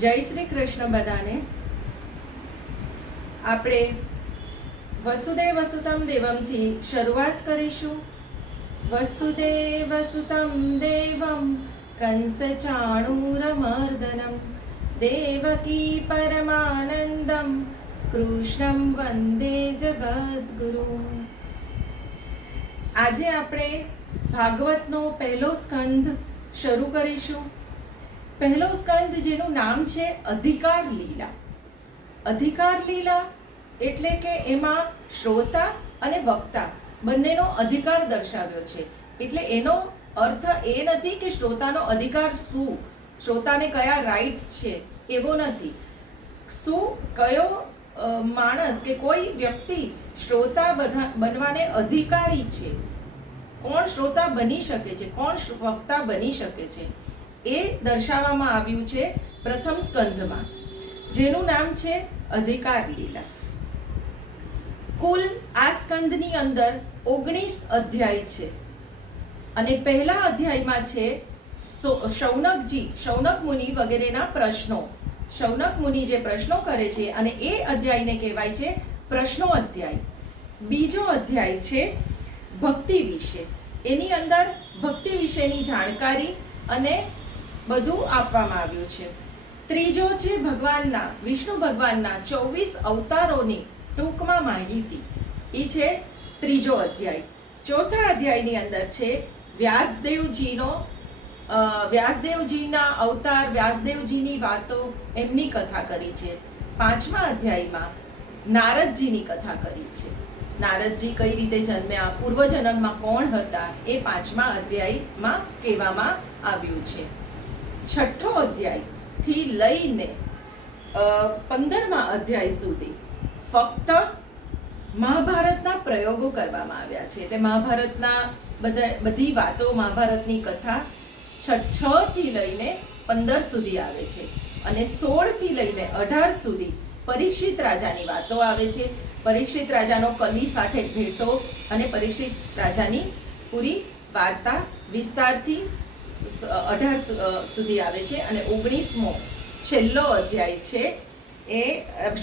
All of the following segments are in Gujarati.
જય શ્રી કૃષ્ણ બધાને. આપણે વસુદેવ વસુતમ દેવમથી શરૂઆત કરીશું. વસુદેવ વસુતમ દેવમ કંસ ચાણૂરમર્દનમ દેવકી પરમાનંદમ કૃષ્ણમ વંદે જગદ્ગુરુ. આજે આપણે ભાગવતનો પહેલો સ્કંધ શરૂ કરીશું. પહેલો સ્કંદ જેનું નામ છે અધિકાર લીલા. અધિકાર લીલા એટલે કે એમાં શ્રોતા અને વક્તા બંનેનો અધિકાર દર્શાવ્યો છે. એટલે એનો અર્થ એ નથી કે શ્રોતાનો અધિકાર શું, શ્રોતાને કયા રાઇટ્સ છે એવો નથી. શું કયો માણસ કે કોઈ વ્યક્તિ શ્રોતા બનવાને અધિકારી છે, કોણ શ્રોતા બની શકે છે, કોણ વક્તા બની શકે છે, એ દર્શાવવામાં આવ્યું છે પ્રથમ સ્કંધમાં, જેનું નામ છે અધિકાર લીલા. કુલ આ સ્કંધની અંદર 19 અધ્યાય છે અને પહેલા અધ્યાયમાં છે શૌનક મુનિ વગેરેના પ્રશ્નો. શૌનક મુનિ જે પ્રશ્નો કરે છે અને એ અધ્યાયને કહેવાય છે પ્રશ્નો અધ્યાય. બીજો અધ્યાય છે ભક્તિ વિશે. એની અંદર ભક્તિ વિશેની જાણકારી અને બધું આપવામાં આવ્યું છે. ત્રીજો છે ભગવાનના, વિષ્ણુ ભગવાનના 24 અવતારોની ટૂંકમાં માહિતી. એ છે ત્રીજો અધ્યાય. ચોથા અધ્યાયની અંદર છે વ્યાસદેવજીના અવતાર, વ્યાસદેવજીની વાતો, એમની કથા કરી છે. પાંચમા અધ્યાયમાં નારદજીની કથા કરી છે. નારદજી કઈ રીતે જન્મ્યા, પૂર્વજન્મમાં કોણ હતા, એ પાંચમા અધ્યાયમાં કહેવામાં આવ્યું છે. છઠ્ઠો અધ્યાય થી લઈને 15મા અધ્યાય સુધી ફક્ત મહાભારતના પ્રયોગો કરવામાં આવ્યા છે. એટલે મહાભારતના બધી વાતો, મહાભારતની કથા 6 થી લઈને 15 સુધી આવે છે અને 16 થી લઈને 18 સુધી પરીક્ષિત રાજાની વાતો આવે છે. પરીક્ષિત રાજાનો કલી સાથે ભેટો અને પરીક્ષિત રાજાની પૂરી વાર્તા વિસ્તારથી 18 સુધી આવે છે. અને 19મો છેલ્લો અધ્યાય છે એ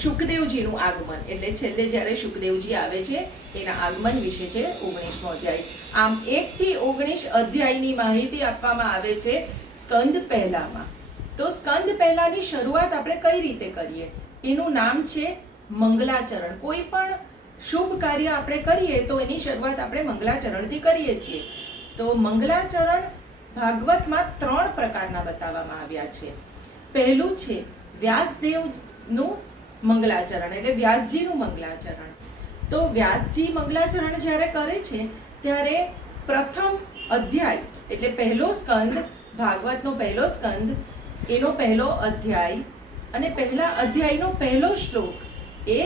શુકદેવજીનું આગમન. એટલે છેલ્લે જ્યારે શુકદેવજી આવે છે એના આગમન વિશે છે 19મો અધ્યાય. આમ 1 થી 19 અધ્યાયની માહિતી આપવામાં આવે છે સ્કંદ પહેલામાં. તો સ્કંદ પહેલાની શરૂઆત આપણે કઈ રીતે કરીએ? એનું નામ છે મંગલાચરણ. કોઈ પણ શુભ કાર્ય આપણે કરીએ તો એની શરૂઆત આપણે મંગલાચરણથી કરીએ છીએ. તો મંગલાચરણ ભાગવતમાં 3 પ્રકારના બતાવવામાં આવ્યા છે. પહેલું છે વ્યાસદેવનું મંગલાચરણ, એટલે વ્યાસજીનું મંગલાચરણ. તો વ્યાસજી મંગલાચરણ જ્યારે કરે છે ત્યારે પ્રથમ અધ્યાય એટલે પહેલો સ્કંદ, ભાગવતનો પહેલો સ્કંદ, એનો પહેલો અધ્યાય અને પહેલા અધ્યાયનો પહેલો શ્લોક એ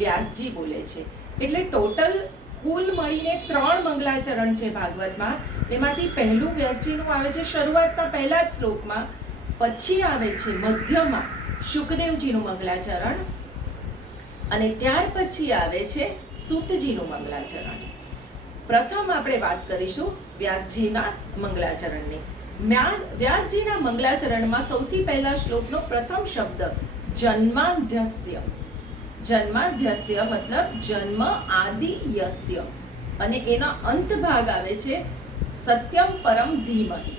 વ્યાસજી બોલે છે. એટલે ટોટલ કુલ મળીને 3 મંગલાચરણ છે ભાગવતમાં. એમાંથી પહેલું વ્યાસજીનું આવે છે શરૂઆતના પહેલા જ શ્લોકમાં, પછી આવે છે મધ્યમાં શુકદેવજીનું મંગલાચરણ અને ત્યાર પછી આવે છે સૂતજીનું મંગલાચરણ. પ્રથમ આપણે વાત કરીશું વ્યાસજીના મંગલાચરણની. વ્યાસજીના મંગલાચરણમાં સૌથી પહેલા શ્લોકનો પ્રથમ શબ્દ જન્માંધ્યસ્ય. જન્માંધ્યસ્ય મતલબ જન્મ આદિ યસ્ય, અને એનો અંત ભાગ આવે છે સત્યમ પરમ ધીમહિ.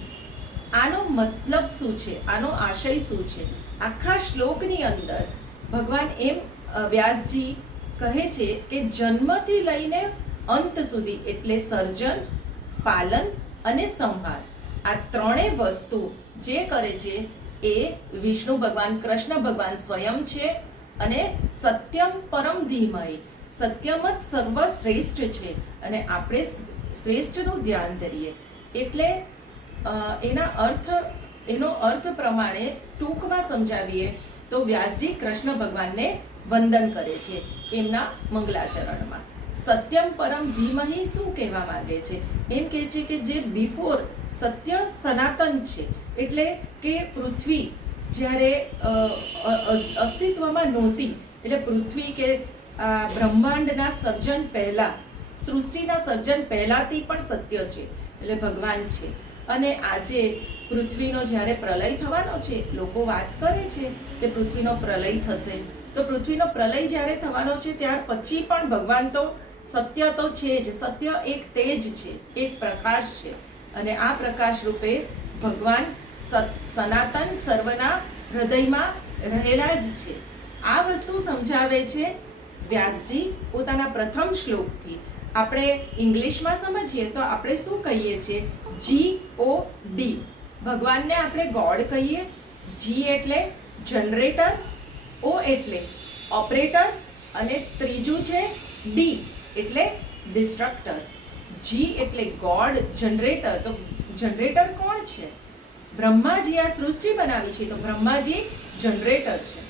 આનો મતલબ શું છે, આનો આશય શું છે? આખા શ્લોકની અંદર ભગવાન વ્યાસજી કહે છે કે જન્મથી લઈને અંત સુધી એટલે સર્જન, પાલન અને સંહાર, આ ત્રણેય વસ્તુ જે કરે છે એ વિષ્ણુ ભગવાન, કૃષ્ણ ભગવાન સ્વયં છે. અને સત્યમ પરમ ધીમહિ, સત્યમ જ સર્વશ્રેષ્ઠ છે અને આપણે શ્રેષ્ઠનું ધ્યાન ધરીએ. એટલે એનો અર્થ પ્રમાણે ટૂંકમાં સમજાવીએ તો વ્યાસજી કૃષ્ણ ભગવાનને વંદન કરે છે એમના મંગલાચરણમાં. સત્યમ પરમ ધીમહિ શું કહેવા માંગે છે? એમ કહે છે કે જે બિફોર સત્ય સનાતન છે, એટલે કે પૃથ્વી જ્યારે અસ્તિત્વમાં નહોતી, એટલે પૃથ્વી કે બ્રહ્માંડના સર્જન પહેલા, સૃષ્ટિના સર્જન પહેલાથી પણ સત્ય છે, એટલે ભગવાન છે. અને આજે પૃથ્વીનો જ્યારે પ્રલય થવાનો છે, લોકો વાત કરે છે કે પૃથ્વીનો પ્રલય થશે, તો પૃથ્વીનો પ્રલય જ્યારે થવાનો છે ત્યાર પછી પણ ભગવાન તો સત્ય તો છે જ. સત્ય એક તેજ છે, એક પ્રકાશ છે, અને આ પ્રકાશ રૂપે ભગવાન સનાતન સર્વના હૃદયમાં રહેલા જ છે. આ વસ્તુ સમજાવે છે વ્યાસજી પોતાના પ્રથમ શ્લોકથી. આપણે ઇંગ્લિશમાં સમજીએ તો આપણે શું કહીએ છીએ? GOD. ભગવાનને આપણે ગોડ કહીએ. G એટલે જનરેટર, O એટલે ઓપરેટર, અને ત્રીજું છે D એટલે ડિસ્ટ્રક્ટર. G એટલે ગોડ, જનરેટર. તો જનરેટર કોણ છે? બ્રહ્માજી આ સૃષ્ટિ બનાવી છે, તો બ્રહ્માજી જનરેટર છે.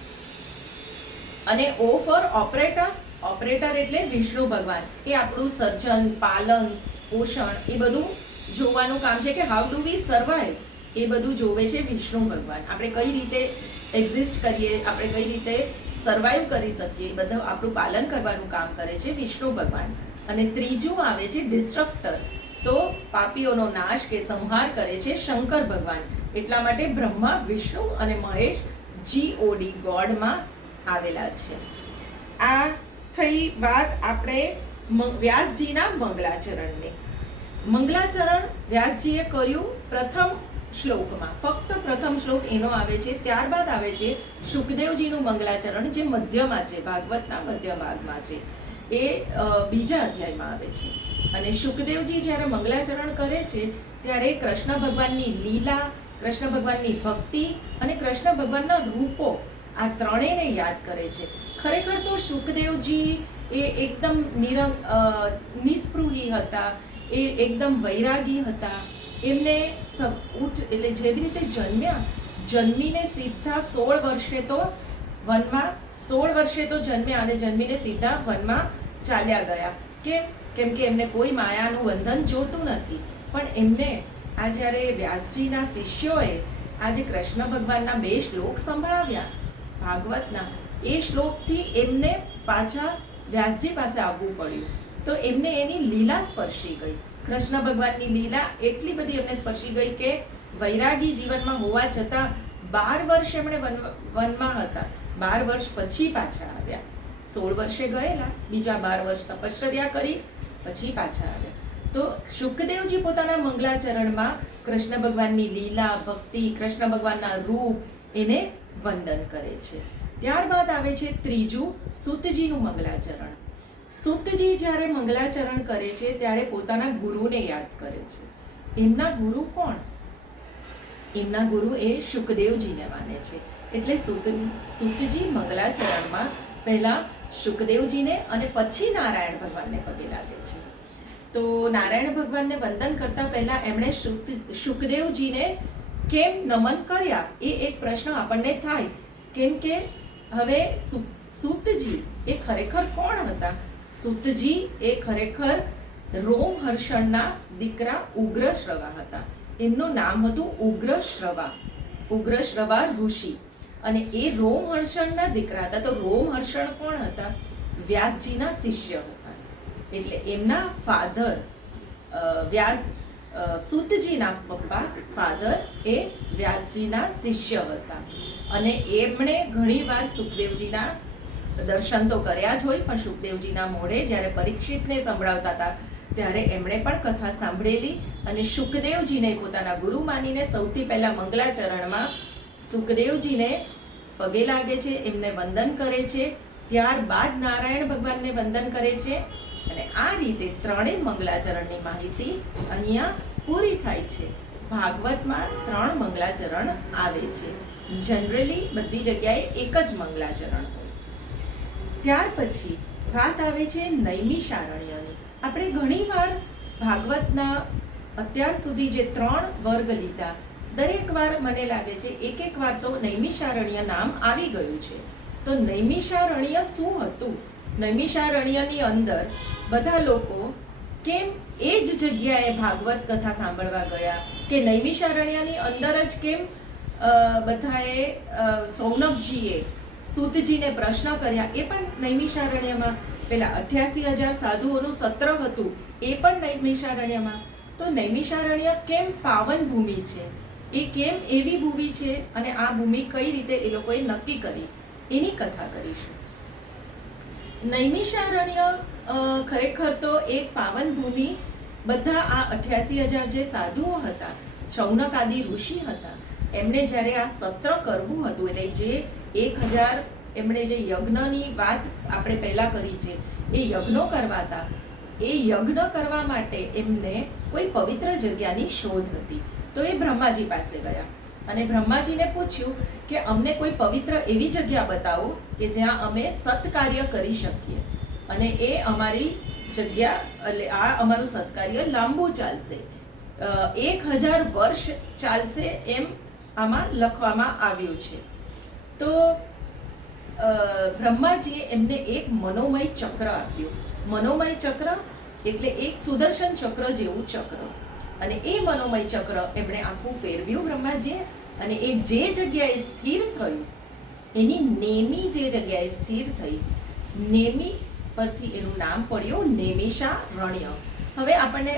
અને O ફોર ઓપરેટર. ઓપરેટર એટલે વિષ્ણુ ભગવાન. એ આપણું સર્જન, પાલન, પોષણ એ બધું જોવાનું કામ છે કે હાઉ ડુ વી સર્વાઈવ, એ બધું જોવે છે વિષ્ણુ ભગવાન. આપણે કઈ રીતે એક્ઝિસ્ટ કરીએ, આપણે કઈ રીતે સર્વાઈવ કરી શકીએ, એ બધું આપણું પાલન કરવાનું કામ કરે છે વિષ્ણુ ભગવાન. અને ત્રીજું આવે છે ડિસ્ટ્રક્ટર. તો પાપીઓનો નાશ કે સંહાર કરે છે શંકર ભગવાન. એટલા માટે બ્રહ્મા, વિષ્ણુ અને મહેશ GOD ગોડમાં આવેલા છે. આ થઈ વાત આપણે વ્યાસજીના મંગલાચરણની. મંગલાચરણ વ્યાસજીએ કર્યું પ્રથમ શ્લોકમાં. ફક્ત પ્રથમ શ્લોક એનો આવે છે. ત્યારબાદ આવે છે શુકદેવજીનું મંગલાચરણ, જે મધ્યમાં છે, ભાગવતના મધ્ય ભાગમાં છે. એ બીજા અધ્યાયમાં આવે છે. અને શુકદેવજી જ્યારે મંગલાચરણ કરે છે ત્યારે કૃષ્ણ ભગવાનની લીલા, કૃષ્ણ ભગવાનની ભક્તિ અને કૃષ્ણ ભગવાનના રૂપો, આ ત્રણેયને યાદ કરે છે. ખરેખર તો શુકદેવજી એ એકદમ નિસ્પૃહી હતા, એ એકદમ વૈરાગી હતા. એમને એટલે જેવી રીતે જન્મીને સીધા 16 વર્ષે તો વનમાં, 16 વર્ષે તો જન્મ્યા અને જન્મીને સીધા વનમાં ચાલ્યા ગયા. કેમ કે એમને કોઈ માયાનું બંધન જોતું નથી. પણ એમને આ જ્યારે વ્યાસજીના શિષ્યોએ આજે કૃષ્ણ ભગવાનના 2 શ્લોક સંભળાવ્યા ભાગવતના, એ શ્લોકથી એમને પાછા વ્યાસજી પાસે આવવું પડ્યું. તો એમને એની લીલા સ્પર્શી ગઈ. કૃષ્ણ ભગવાનની લીલા એટલી બધી એમને સ્પર્શી ગઈ કે વૈરાગી જીવનમાં હોવા છતાં 12 વર્ષ એમણે વનમાં હતા. 12 વર્ષ પછી પાછા આવ્યા. 16 વર્ષે ગયેલા, બીજા 12 વર્ષ તપશ્ચર્યા કરી, પછી પાછા આવ્યા. તો શુકદેવજી પોતાના મંગલાચરણમાં કૃષ્ણ ભગવાનની લીલા, ભક્તિ, કૃષ્ણ ભગવાનના રૂપ એને વંદન કરે છે. ત્યારબાદ આવે છે ત્રીજું સૂતજીનું મંગલાચરણ. સૂતજી જ્યારે મંગલાચરણ કરે છે ત્યારે પોતાના ગુરુને યાદ કરે છે. એમના ગુરુ કોણ? એમના ગુરુ એ શુકદેવજીને માને છે. એટલે સૂતજી મંગલાચરણમાં પહેલા શુકદેવજીને અને પછી નારાયણ ભગવાનને પગે લાગે છે. તો નારાયણ ભગવાનને વંદન કરતા પહેલા એમણે શુકદેવજીને કેમ નમન કર્યા, એ એક પ્રશ્ન આપણને થાય. કેમ કે હવે સૂતજી એ ખરેખર કોણ હતા? સૂતજી એ ખરેખર રોમહર્ષણના દીકરા ઉગ્રશ્રવા હતા. એમનું નામ હતું ઉગ્રશ્રવા, ઉગ્રશ્રવા ઋષિ. અને એ રોમહર્ષણના દીકરા હતા. તો રોમહર્ષણ કોણ હતા? વ્યાસજીના શિષ્ય હતા. એટલે એમના ફાધર સૂતજીના પપ્પા ફાધર એ વ્યાસજીના શિષ્ય હતા. અને એમણે ઘણીવાર સુખદેવજીના દર્શન તો કર્યા જ હોય, પણ સુખદેવજીના મોઢે જ્યારે પરીક્ષિતને સંભળાવતા હતા ત્યારે એમણે પણ કથા સાંભળેલી. અને સુખદેવજીને પોતાના ગુરુ માનીને સૌથી પહેલા મંગલાચરણમાં સુખદેવજીને પગે લાગે છે, એમને વંદન કરે છે. ત્યારબાદ નારાયણ ભગવાનને વંદન કરે છે. અને આ રીતે ત્રણેય મંગલાચરણની માહિતી અહીંયા પૂરી થાય છે. ભાગવતમાં 3 મંગલાચરણ આવે છે. જનરલી બધી જગ્યાએ એક જ મંગલાચરણ હોય. ત્યાર પછી વાત આવે છે નૈમિષારણ્યની. આપણે ઘણીવાર ભાગવતના અત્યાર સુધી જે 3 વર્ગ લીધા, દરેક વાર મને લાગે છે એક વાર તો નૈમિષારણ્ય નામ આવી ગયું છે. તો નૈમિષારણ્ય શું હતું? નૈમિષારણ્યની અંદર બધા લોકો કેમ એ જ જગ્યાએ ભાગવત કથા સાંભળવા ગયા? કે નૈમિષારણ્યની અંદર જ કેમ બધાએ સૌનકજીએ સૂતજીને પ્રશ્ન કર્યા? એ પણ નૈમિષારણ્યમાં. પેલા 88,000 સાધુઓનું સત્ર હતું, એ પણ નૈમિષારણ્યમાં. તો નૈમિષારણ્ય કેમ પાવન ભૂમિ છે, એ કેમ એવી ભૂમિ છે અને આ ભૂમિ કઈ રીતે એ લોકોએ નક્કી કરી એની કથા કરીશું. નૈમિષારણ્ય ખરેખર તો એક પાવન ભૂમિ, બધા આ 88,000 જે સાધુઓ હતા, શૌનક આદિ ઋષિ હતા, એમને જ્યારે આ સત્ર કરવું હતું, એટલે જે 1,000 એમણે જે યજ્ઞની વાત આપણે પહેલા કરી છે, એ યજ્ઞો કરવાતા, એ યજ્ઞ કરવા માટે એમને કોઈ પવિત્ર જગ્યાની શોધ હતી. તો એ બ્રહ્માજી પાસે ગયા અને બ્રહ્માજીને પૂછ્યું કે અમને કોઈ પવિત્ર એવી જગ્યા બતાવો કે જ્યાં અમે સત્કાર્ય કરી શકીએ અને એ અમારી જગ્યા, એટલે આ અમારું સત્કાર્ય લાંબુ ચાલશે, 1,000 વર્ષ ચાલશે એમ આમાં લખવામાં આવ્યું છે. તો બ્રહ્માજીએ એમને એક મનોમય ચક્ર આપ્યું. મનોમય ચક્ર એટલે એક સુદર્શન ચક્ર જેવું ચક્ર, અને એ મનોમય ચક્ર એમણે આખું ફેરવ્યું બ્રહ્માજીએ, અને એ જે જગ્યાએ સ્થિર થયું, એની નેમી જે જગ્યાએ સ્થિર થઈ, નેમી પરથી એનું નામ પડ્યું નૈમિષારણ્ય. હવે આપણને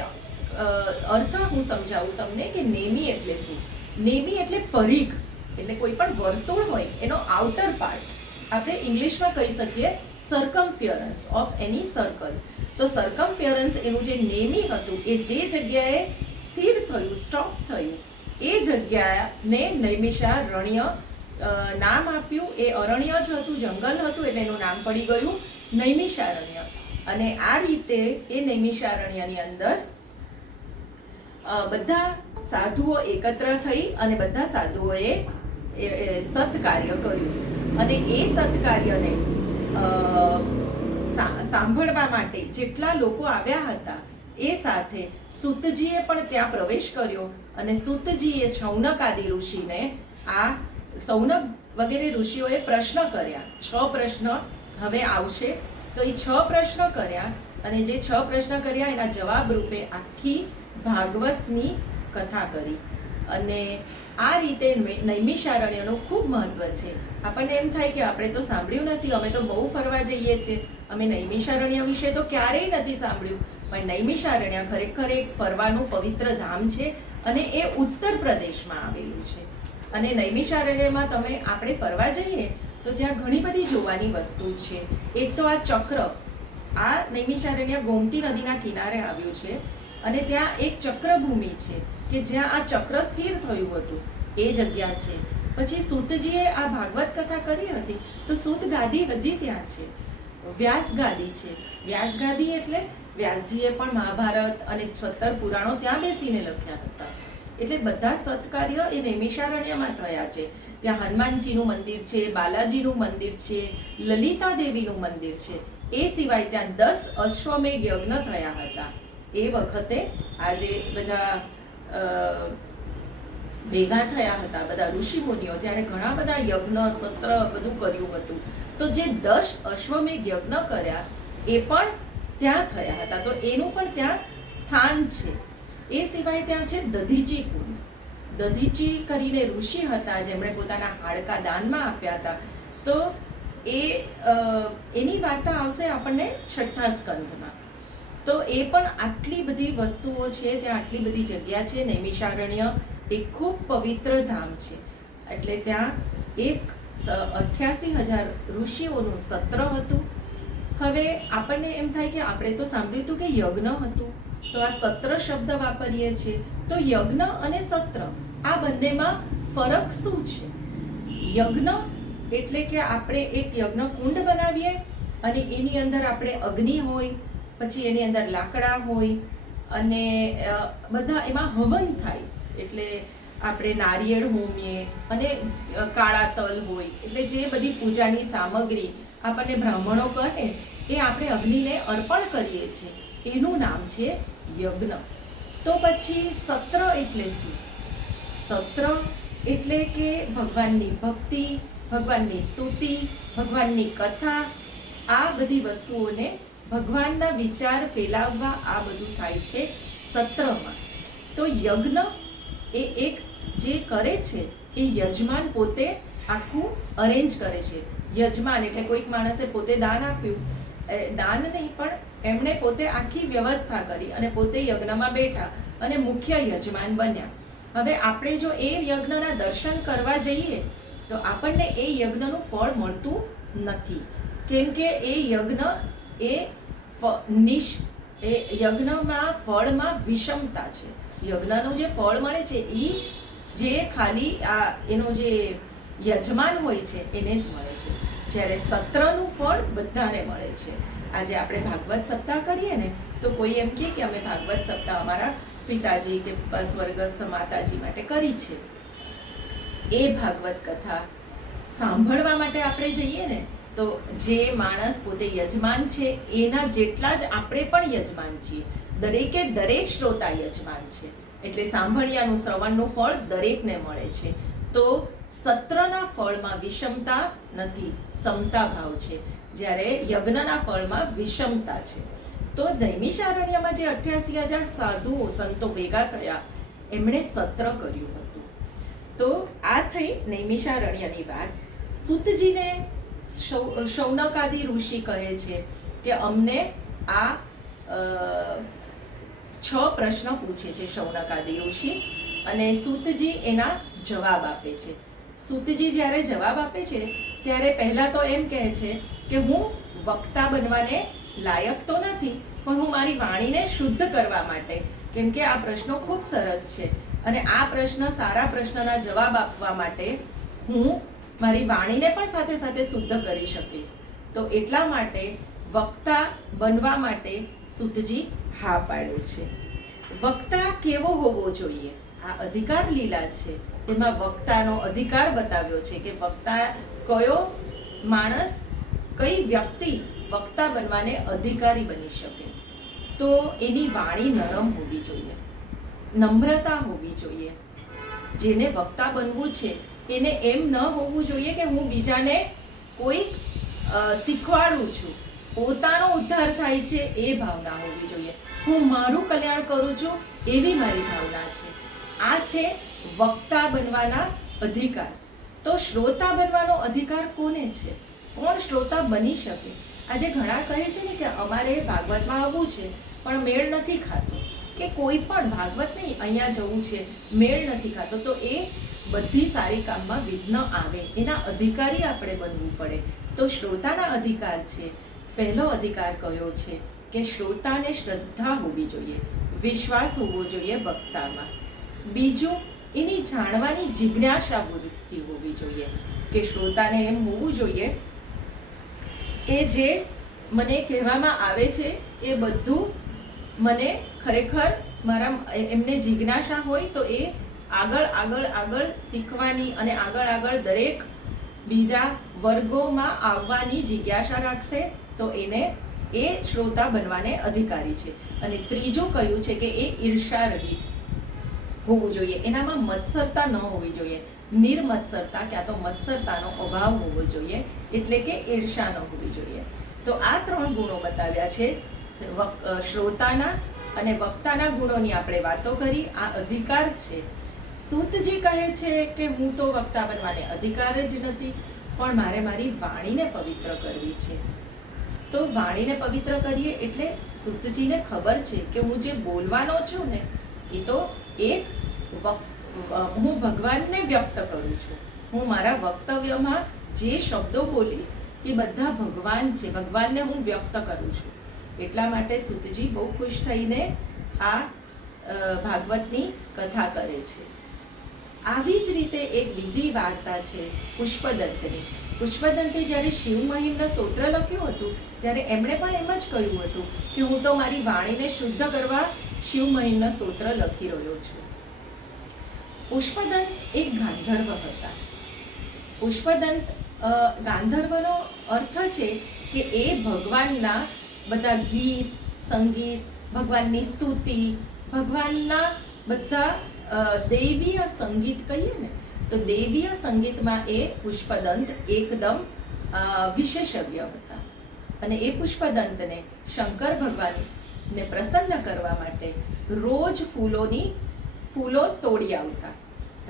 અર્થ હું સમજાવું તમને કે નેમી એટલે શું. નેમી એટલે પરિઘ, એટલે કોઈ પણ વર્તુળ હોય એનો આઉટર પાર્ટ, આપણે ઇંગ્લિશમાં કહી શકીએ સર્કમફિયરન્સ ઓફ એની સર્કલ. તો સર્કમફિયરન્સ એનું જે નેમી હતું, એ જે જગ્યાએ સ્થિર થયું, સ્ટોપ થયું, એ જગ્યાને નૈમિષારણ્ય નામ આપ્યું. એ અરણ્ય જ હતું, જંગલ હતું, એટલે એનું નામ પડી ગયું નૈમિષારણ્ય. અને આ રીતે એ નૈમિષારણ્યની અંદર બધા સાધુઓ એકત્ર થઈ અને બધા સાધુઓએ સત્કાર્ય કર્યું. અને એ સત્કાર્યને સાંભળવા માટે જેટલા લોકો આવ્યા હતા, એ સાથે સૂતજીએ પણ ત્યાં પ્રવેશ કર્યો. અને સૂતજીએ શૌનક આદિ ઋષિને, આ શૌનક વગેરે ઋષિઓએ પ્રશ્ન કર્યા. 6 પ્રશ્ન હવે આવશે. તો એ 6 પ્રશ્ન કર્યા, અને જે 6 પ્રશ્ન કર્યા એના જવાબ રૂપે આખી ભાગવતની કથા કરી. અને આ રીતે નૈમિષારણ્યનું ખૂબ મહત્વ છે. આપણને એમ થાય કે આપણે તો સાંભળ્યું નથી, અમે તો બહુ ફરવા જઈએ છીએ, અમે નૈમિષારણ્ય વિશે તો ક્યારેય નથી સાંભળ્યું. પણ નૈમિષારણ્ય ખરેખર એક ફરવાનું પવિત્ર ધામ છે, અને એ ઉત્તર પ્રદેશમાં આવેલું છે. અને નૈમિષારણ્યમાં આપણે ફરવા જઈએ તો ત્યાં ઘણી બધી જોવાની વસ્તુ છે. એક તો આ ચક્ર, આ નૈમિષારણ્ય ગોમતી નદીના કિનારે આવ્યું છે, અને ત્યાં એક ચક્રભૂમિ છે કે જ્યાં આ ચક્ર સ્થિર થયું હતું, એ જગ્યા છે. પછી સૂતજીએ આ ભાગવત કથા કરી હતી, તો સૂત ગાદી હજી ત્યાં છે. વ્યાસ ગાદી છે. વ્યાસ ગાદી એટલે વ્યાસજીએ પણ મહાભારત અને 17 પુરાણો ત્યાં બેસીને લખ્યા હતા. એટલે બધા સત્કાર્ય એ નૈમિષારણ્યમાં થયા છે. ત્યાં હનુમાનજીનું મંદિર છે, બાલાજીનું મંદિર છે, લલિતા દેવીનું મંદિર છે. એ સિવાય ત્યાં 10 અશ્વમેઘ યજ્ઞ થયા હતા. એ વખતે આજે બધા ભેગા થયા હતા, બધા ઋષિ મુનિઓ, ત્યારે ઘણા બધા યજ્ઞ, સત્ર બધું કર્યું હતું. તો જે 10 અશ્વમેઘ યજ્ઞ કર્યા એ પણ ત્યાં થયા હતા. તો એનું પણ ત્યાં સ્થાન છે. એ સિવાય ત્યાં છે દધીચી કુંડ. દધીચી કરીને ઋષિ હતા, જેમણે પોતાના હાડકા દાનમાં આપ્યા હતા. તો એની વાર્તા આવશે આપણને 6ઠ્ઠા સ્કંધમાં. તો એ પણ આટલી બધી વસ્તુઓ છે, ત્યાં આટલી બધી જગ્યા છે. નૈમિષારણ્ય એક ખૂબ પવિત્ર ધામ છે. એટલે ત્યાં એક 88,000 ઋષિઓનું સત્ર હતું. હવે આપણને એમ થાય કે આપણે તો સાંભળ્યું હતું કે યજ્ઞ હતું, તો આ સત્ર શબ્દ વાપરીએ છીએ, તો યજ્ઞ અને સત્ર આ બંનેમાં ફરક શું છે? યજ્ઞ એટલે કે આપણે એક યજ્ઞ કુંડ બનાવીએ અને એની અંદર આપણે અગ્નિ હોય, પછી એની અંદર લાકડા હોય, અને બધા એમાં હવન થાય. એટલે આપણે નારિયેળ હોમીએ અને કાળા તલ હોય, એટલે જે બધી પૂજાની સામગ્રી આપણને બ્રાહ્મણો કહે એ આપણે અગ્નિને અર્પણ કરીએ છીએ, એનું નામ છે યજ્ઞ. તો પછી સત્ર એટલે શું? સત્ર એટલે કે ભગવાનની ભક્તિ, ભગવાનની સ્તુતિ, ભગવાનની કથા, આ બધી વસ્તુઓને ભગવાનના વિચાર ફેલાવવા આ બધું થાય છે સત્રમાં. તો યજ્ઞ એ એક જે કરે છે એ યજમાન પોતે આખું અરેન્જ કરે છે. યજમાન એટલે કોઈક માણસે પોતે દાન આપ્યું, દાન નહીં પણ એમણે પોતે આખી વ્યવસ્થા કરી અને પોતે યજ્ઞમાં બેઠા અને મુખ્ય યજમાન બન્યા. હવે આપણે જો એ યજ્ઞના દર્શન કરવા જઈએ તો આપણને એ યજ્ઞનું ફળ મળતું નથી, કેમ કે એ યજ્ઞ એ યજ્ઞના ફળમાં વિષમતા છે. યજ્ઞનું જે ફળ મળે છે એ જે ખાલી એનો જે યજમાન હોય છે એને જ મળે છે, જ્યારે સત્રનું ફળ બધાને મળે છે. આજે આપણે ભાગવત સપ્તાહ કરીએ ને તો કોઈ એમ કહે કે અમે ભાગવત સપ્તાહ અમારા પિતાજી કે સ્વર્ગસ્થ માતાજી માટે કરી છે. એ ભાગવત કથા સાંભળવા માટે આપણે જઈએ ને તો જે માણસ પોતે યજમાન છે એના જેટલા જ આપણે પણ યજમાન છીએ. દરેકે દરેક શ્રોતા યજમાન છે, એટલે સાંભળ્યાનું શ્રવણનું ફળ દરેકને મળે છે. તો સત્રના ફળમાં વિષમતા નથી, સમતા ભાવ છે, જ્યારે યજ્ઞના ફળમાં વિષમતા છે. તો નૈમિષારણ્યમાં જે 88,000 સાધુઓ સંતો ભેગા થયા એમણે સત્ર કર્યું હતું. તો આ થઈ નૈમિષારણ્યની વાત. સૂતજીને શૌનકાદિ ઋષિ કહે છે કે અમને આ 6 પ્રશ્ન પૂછે છે શૌનકાદિ ઋષિ, અને સૂતજી એના જવાબ આપે છે. સૂતજી જ્યારે જવાબ આપે છે ત્યારે પહેલા તો એમ કહે છે કે હું વક્તા બનવાને લાયક તો નથી, પણ હું મારી વાણીને શુદ્ધ કરવા માટે, કેમ કે આ પ્રશ્નો ખૂબ સરસ છે અને આ પ્રશ્ન સારા પ્રશ્નના જવાબ આપવા માટે હું મારી વાણીને પણ સાથે સાથે શુદ્ધ કરી શકીશ. તો એટલા માટે વક્તા બનવા માટે સૂતજી હા પાડે છે. વક્તા કેવો હોવો જોઈએ? આ અધિકાર લીલા છે, એમાં વક્તાનો અધિકાર બતાવ્યો છે કે વક્તા કયો માણસ, કઈ વ્યક્તિ વક્તા બનવાને અધિકારી બની શકે. તો એની વાણી નરમ હોવી જોઈએ, નમ્રતા હોવી જોઈએ. જેને વક્તા બનવું છે એને એમ ન હોવું જોઈએ કે હું બીજાને કોઈ શીખવાડું છું, પોતાનો ઉદ્ધાર થાય છે એ ભાવના હોવી જોઈએ. હું મારું કલ્યાણ કરું છું એવી મારી ભાવના છે. આ છે વક્તા બનવાના અધિકાર. તો શ્રોતા બનવાનો અધિકાર કોને છે? કોણ શ્રોતા બની શકે? આજે ઘણા કહે છે ને કે અમારે ભાગવતમાં આવવું છે પણ મેળ નથી ખાતો, કે કોઈ પણ ભાગવત નહીં અહીંયા જવું છે મેળ નથી ખાતો, તો એ બધી સારી કામમાં વિઘ્ન આવે. એના અધિકારી આપણે બનવું પડે. તો શ્રોતાના અધિકાર છે. પહેલો અધિકાર કયો છે કે શ્રોતાને શ્રદ્ધા હોવી જોઈએ, વિશ્વાસ હોવો જોઈએ વક્તામાં. બીજું, એની જાણવાની જિજ્ઞાસા વૃત્તિ હોવી જોઈએ, કે શ્રોતાને એમ હોવું જોઈએ કે જે મને કહેવામાં આવે છે એ બધું મને ખરેખર મારા એમને જિજ્ઞાસા હોય તો એ આગળ શીખવાની અને આગળ દરેક બીજા વર્ગોમાં આવવાની જિજ્ઞાસા રાખશે, તો એને એ શ્રોતા બનવાને અધિકારી છે. અને ત્રીજું કયું છે કે એ ઈર્ષા રહિત હોવું જોઈએ, એનામાં મત્સરતા ન હોવી જોઈએ. નિર્મત્સરતા ક્યાં તો મત્સરતાનો અભાવ હોવો જોઈએ, એટલે કે ઈર્ષા ન હોવી જોઈએ. તો આ 3 ગુણો બતાવ્યા છે શ્રોતાના અને વક્તાના ગુણોની આપણે વાતો કરી. આ અધિકાર છે. સૂતજી કહે છે કે હું તો વક્તા બનવાને અધિકાર જ નથી, પણ મારે મારી વાણીને પવિત્ર કરવી છે. તો વાણીને પવિત્ર કરીએ એટલે સૂતજીને ખબર છે કે હું જે બોલવાનો છું ને એ તો એક હું ભગવાનને વ્યક્ત કરું છું. હું મારા વક્તવ્યમાં જે શબ્દો બોલીશ એ બધા ભગવાન છે, ભગવાનને હું વ્યક્ત કરું છું. એટલા માટે સૂતજી બહુ ખુશ થઈને આ ભાગવતની કથા કરે છે. આવી જ રીતે એક બીજી વાર્તા છે પુષ્પદંતની. પુષ્પદંતે જ્યારે શિવ મહિમ્ન સ્તોત્ર લખ્યું હતું ત્યારે એમણે પણ એમ જ કહ્યું હતું કે હું તો મારી વાણીને શુદ્ધ કરવા શિવ મહિમ્ન સ્તોત્ર લખી રહ્યો છું. પુષ્પદંત એક ગાંધર્વ હતા. પુષ્પદંત ગાંધર્વનો અર્થ છે કે એ ભગવાનના બધા ગીત, સંગીત, ભગવાનની સ્તુતિ, ભગવાનના બધા દૈવીય સંગીત કહીએ ને, તો દૈવીય સંગીતમાં એ પુષ્પદંત એકદમ વિશેષજ્ઞ હતા. અને એ પુષ્પદંતને શંકર ભગવાનને પ્રસન્ન કરવા માટે રોજ ફૂલો તોડી આવતા.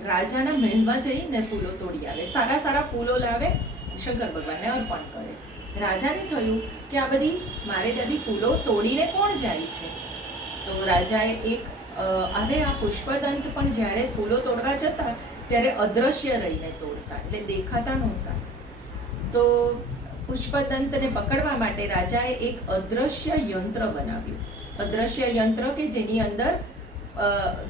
રાજાના મહેલમાં જઈને ફૂલો તોડી આવે, સારા ફૂલો લાવે, શંકર ભગવાનને અર્પણ કરે. રાજાને થયું કે આ બધી મારે ત્યાંથી ફૂલો તોડીને કોણ જાય છે. તો રાજાએ એક હવે આ પુષ્પદંત પણ જ્યારે ફૂલો તોડવા જતા ત્યારે અદ્રશ્ય રહીને તોડતા, એટલે દેખાતા નહોતા. તો પુષ્પદંતને પકડવા માટે રાજાએ એક અદ્રશ્ય યંત્ર બનાવ્યું. અદ્રશ્ય યંત્ર કે જેની અંદર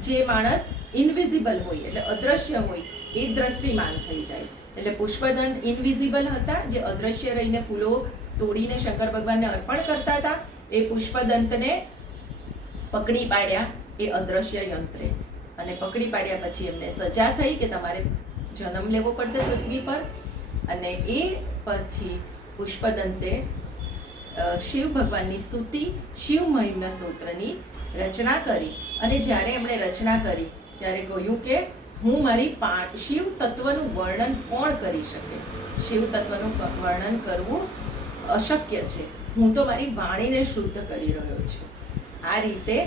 જે માણસ ઇનવિઝિબલ હોય એટલે અદ્રશ્ય હોય એ દ્રષ્ટિમાન થઈ જાય. એટલે પુષ્પદંત ઇનવિઝિબલ હતા, જે અદ્રશ્ય રહીને ફૂલો તોડીને શંકર ભગવાનને અર્પણ કરતા હતા. એ પુષ્પદંતને પકડી પાડ્યા એ અદ્રશ્ય યંત્રે, અને પકડી પાડ્યા પછી એમને સજા થઈ કે તમારે જન્મ લેવો પડશે પૃથ્વી પર. અને એ પછી પુષ્પદંતે શિવ ભગવાનની સ્તુતિ, શિવ મહિમ્ન સ્તોત્રની રચના કરી. અને જ્યારે એમણે રચના કરી ત્યારે કહ્યું કે હું મારી શિવ તત્વનું વર્ણન કોણ કરી શકે, શિવ તત્વનું વર્ણન કરવું અશક્ય છે, હું તો મારી વાણીને શુદ્ધ કરી રહ્યો છું. આ રીતે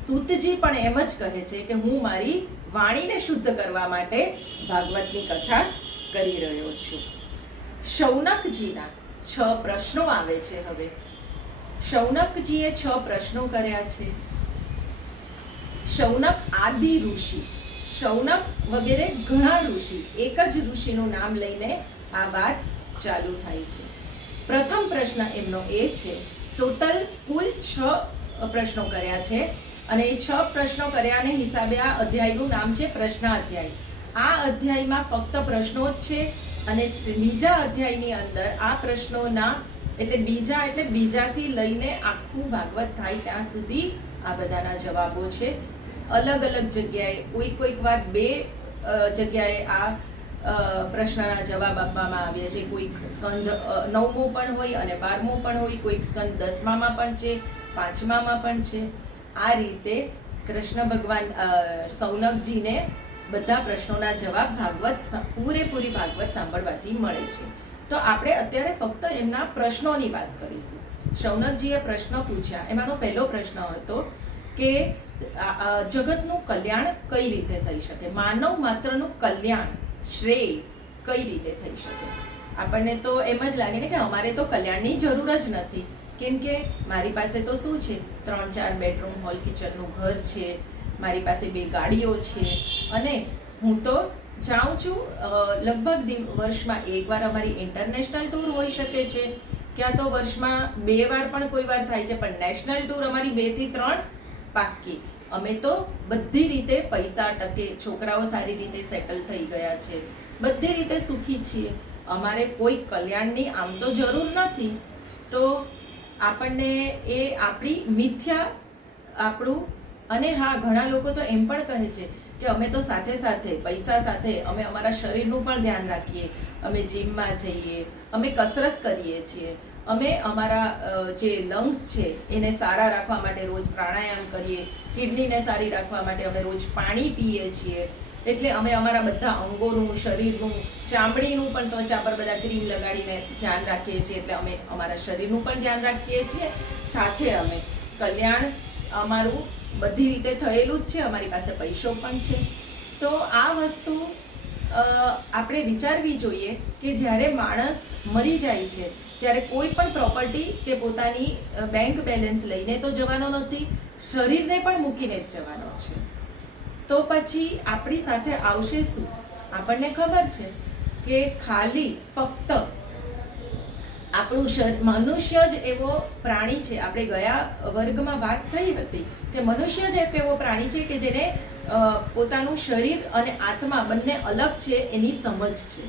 સૂતજી પણ એમ જ કહે છે કે હું મારી વાણીને શુદ્ધ કરવા માટે ભાગવતની કથા કરી રહ્યો છું. શૌનકજીના 6 પ્રશ્નો આવે છે. હવે શૌનકજીએ 6 પ્રશ્નો કર્યા છે. શૌનક આદિ ઋષિ, શૌનક વગેરે ઘણા ઋષિ, એક જ ઋષિનું નામ લઈને આ વાત ચાલુ થાય છે. પ્રથમ પ્રશ્ન એમનો એ છે, ટોટલ કુલ 6 પ્રશ્નો કર્યા છે, અને એ 6 પ્રશ્નો કર્યાને હિસાબે આ અધ્યાયનું નામ છે પ્રશ્નાધ્યાય. આ અધ્યાયમાં ફક્ત પ્રશ્નો જ છે, અને બીજા અધ્યાયની અંદર આ પ્રશ્નોના એટલે બીજાથી લઈને આખું ભાગવત થાય ત્યાં સુધી આ બધાના જવાબો છે. અલગ અલગ જગ્યાએ કોઈક વાર 2 જગ્યાએ આ પ્રશ્નના જવાબ આપવામાં આવે છે. કોઈક સ્કંદ 9મો પણ હોય અને 12મો પણ હોય, કોઈક સ્કંદ 10મામાં પણ છે, 5મામાં પણ છે. આ રીતે કૃષ્ણ ભગવાન શૌનકજીને બધા પ્રશ્નોના જવાબ પૂરેપૂરી ભાગવત સાંભળવાથી મળે છે. તો આપણે અત્યારે ફક્ત એમના પ્રશ્નોની વાત કરીશું. શૌનકજીએ પ્રશ્ન પૂછ્યા. એમાંનો પહેલો પ્રશ્ન હતો કે જગતનું કલ્યાણ કઈ રીતે થઈ શકે, માનવ માત્રનું કલ્યાણ શ્રેય કઈ રીતે થઈ શકે. આપણને તો એમ જ લાગે ને કે અમારે તો કલ્યાણની જરૂર જ નથી, કેમ કે મારી પાસે તો શું છે, 3-4 બેડરૂમ હોલ કિચનનું ઘર છે, મારી પાસે 2 ગાડીઓ છે, અને હું તો જાઉં છું લગભગ વર્ષમાં 1 વાર અમારી ઇન્ટરનેશનલ ટૂર હોઈ શકે છે, ક્યાં તો વર્ષમાં 2 વાર પણ કોઈ વાર થાય છે, પણ નેશનલ ટૂર અમારી 2 થી 3 પાક્કી. અમે તો બધી રીતે પૈસા ટકે, છોકરાઓ સારી રીતે સેટલ થઈ ગયા છે, બધી રીતે સુખી છીએ, અમારે કોઈ કલ્યાણની આમ તો જરૂર નથી. તો આપણને એ આપણી મિથ્યા આપણું. અને હા, ઘણા લોકો તો એમ પણ કહે છે કે અમે તો સાથે સાથે પૈસા સાથે અમે અમારા શરીરનું પણ ધ્યાન રાખીએ, અમે જીમમાં જઈએ, અમે કસરત કરીએ છીએ, અમે અમારા જે લંગ્સ છે એને સારા રાખવા માટે રોજ પ્રાણાયામ કરીએ, કિડનીને સારી રાખવા માટે અમે રોજ પાણી પીએ છીએ, એટલે અમે અમારા બધા અંગોનું, શરીરનું, ચામડીનું પણ ત્વચા પર બધા ક્રીમ લગાડીને ધ્યાન રાખીએ છીએ, એટલે અમે અમારા શરીરનું પણ ધ્યાન રાખીએ છીએ, સાથે અમે કલ્યાણ અમારું બધી રીતે થયેલું જ છે, અમારી પાસે પૈસો પણ છે. તો આ વસ્તુ આપણે વિચારવી જોઈએ કે જ્યારે માણસ મરી જાય છે ત્યારે કોઈ પણ પ્રોપર્ટી કે પોતાની બેંક બેલેન્સ લઈને તો જવાનો નથી, શરીરને પણ મૂકીને જ જવાનો છે. તો પછી આપણી સાથે આવશે શું? આપણને ખબર છે કે ખાલી ફક્ત આપણું મનુષ્ય જ એવો પ્રાણી છે. આપણે ગયા વર્ગમાં વાત થઈ હતી કે મનુષ્ય જ એક એવો પ્રાણી છે કે જેને પોતાનું શરીર અને આત્મા બંને અલગ છે એની સમજ છે.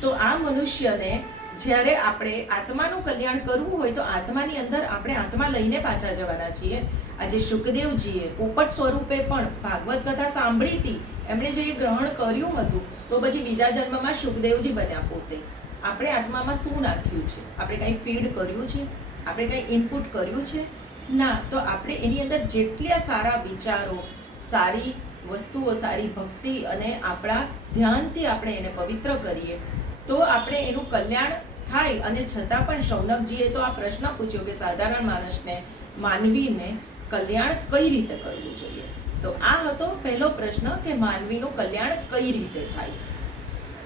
તો આ મનુષ્યને જ્યારે આપણે આત્માનું કલ્યાણ કરવું હોય તો આત્માની અંદર આપણે આત્મા લઈને પાછા જવાના છીએ. આજે શુકદેવજીએ પોપટ સ્વરૂપે પણ ભાગવત કથા સાંભળી હતી, એમણે જે ગ્રહણ કર્યું હતું, તો પછી બીજા જન્મમાં શુકદેવજી બન્યા પોતે. આપણે આત્મામાં શું નાખ્યું છે? આપણે કંઈ ફીડ કર્યું છે? આપણે કંઈ ઇનપુટ કર્યું છે? ના. તો આપણે એની અંદર જેટલા સારા વિચારો, સારી વસ્તુઓ, સારી ભક્તિ અને આપણા ધ્યાનથી આપણે એને પવિત્ર કરીએ તો આપણે એનું કલ્યાણ થાય. અને છતાં પણ શૌનકજીએ તો આ પ્રશ્ન પૂછ્યો કે સાધારણ માણસને, માનવીને કલ્યાણ કઈ રીતે કરવું જોઈએ. તો આ હતો પહેલો પ્રશ્ન કે માનવીનું કલ્યાણ કઈ રીતે થાય.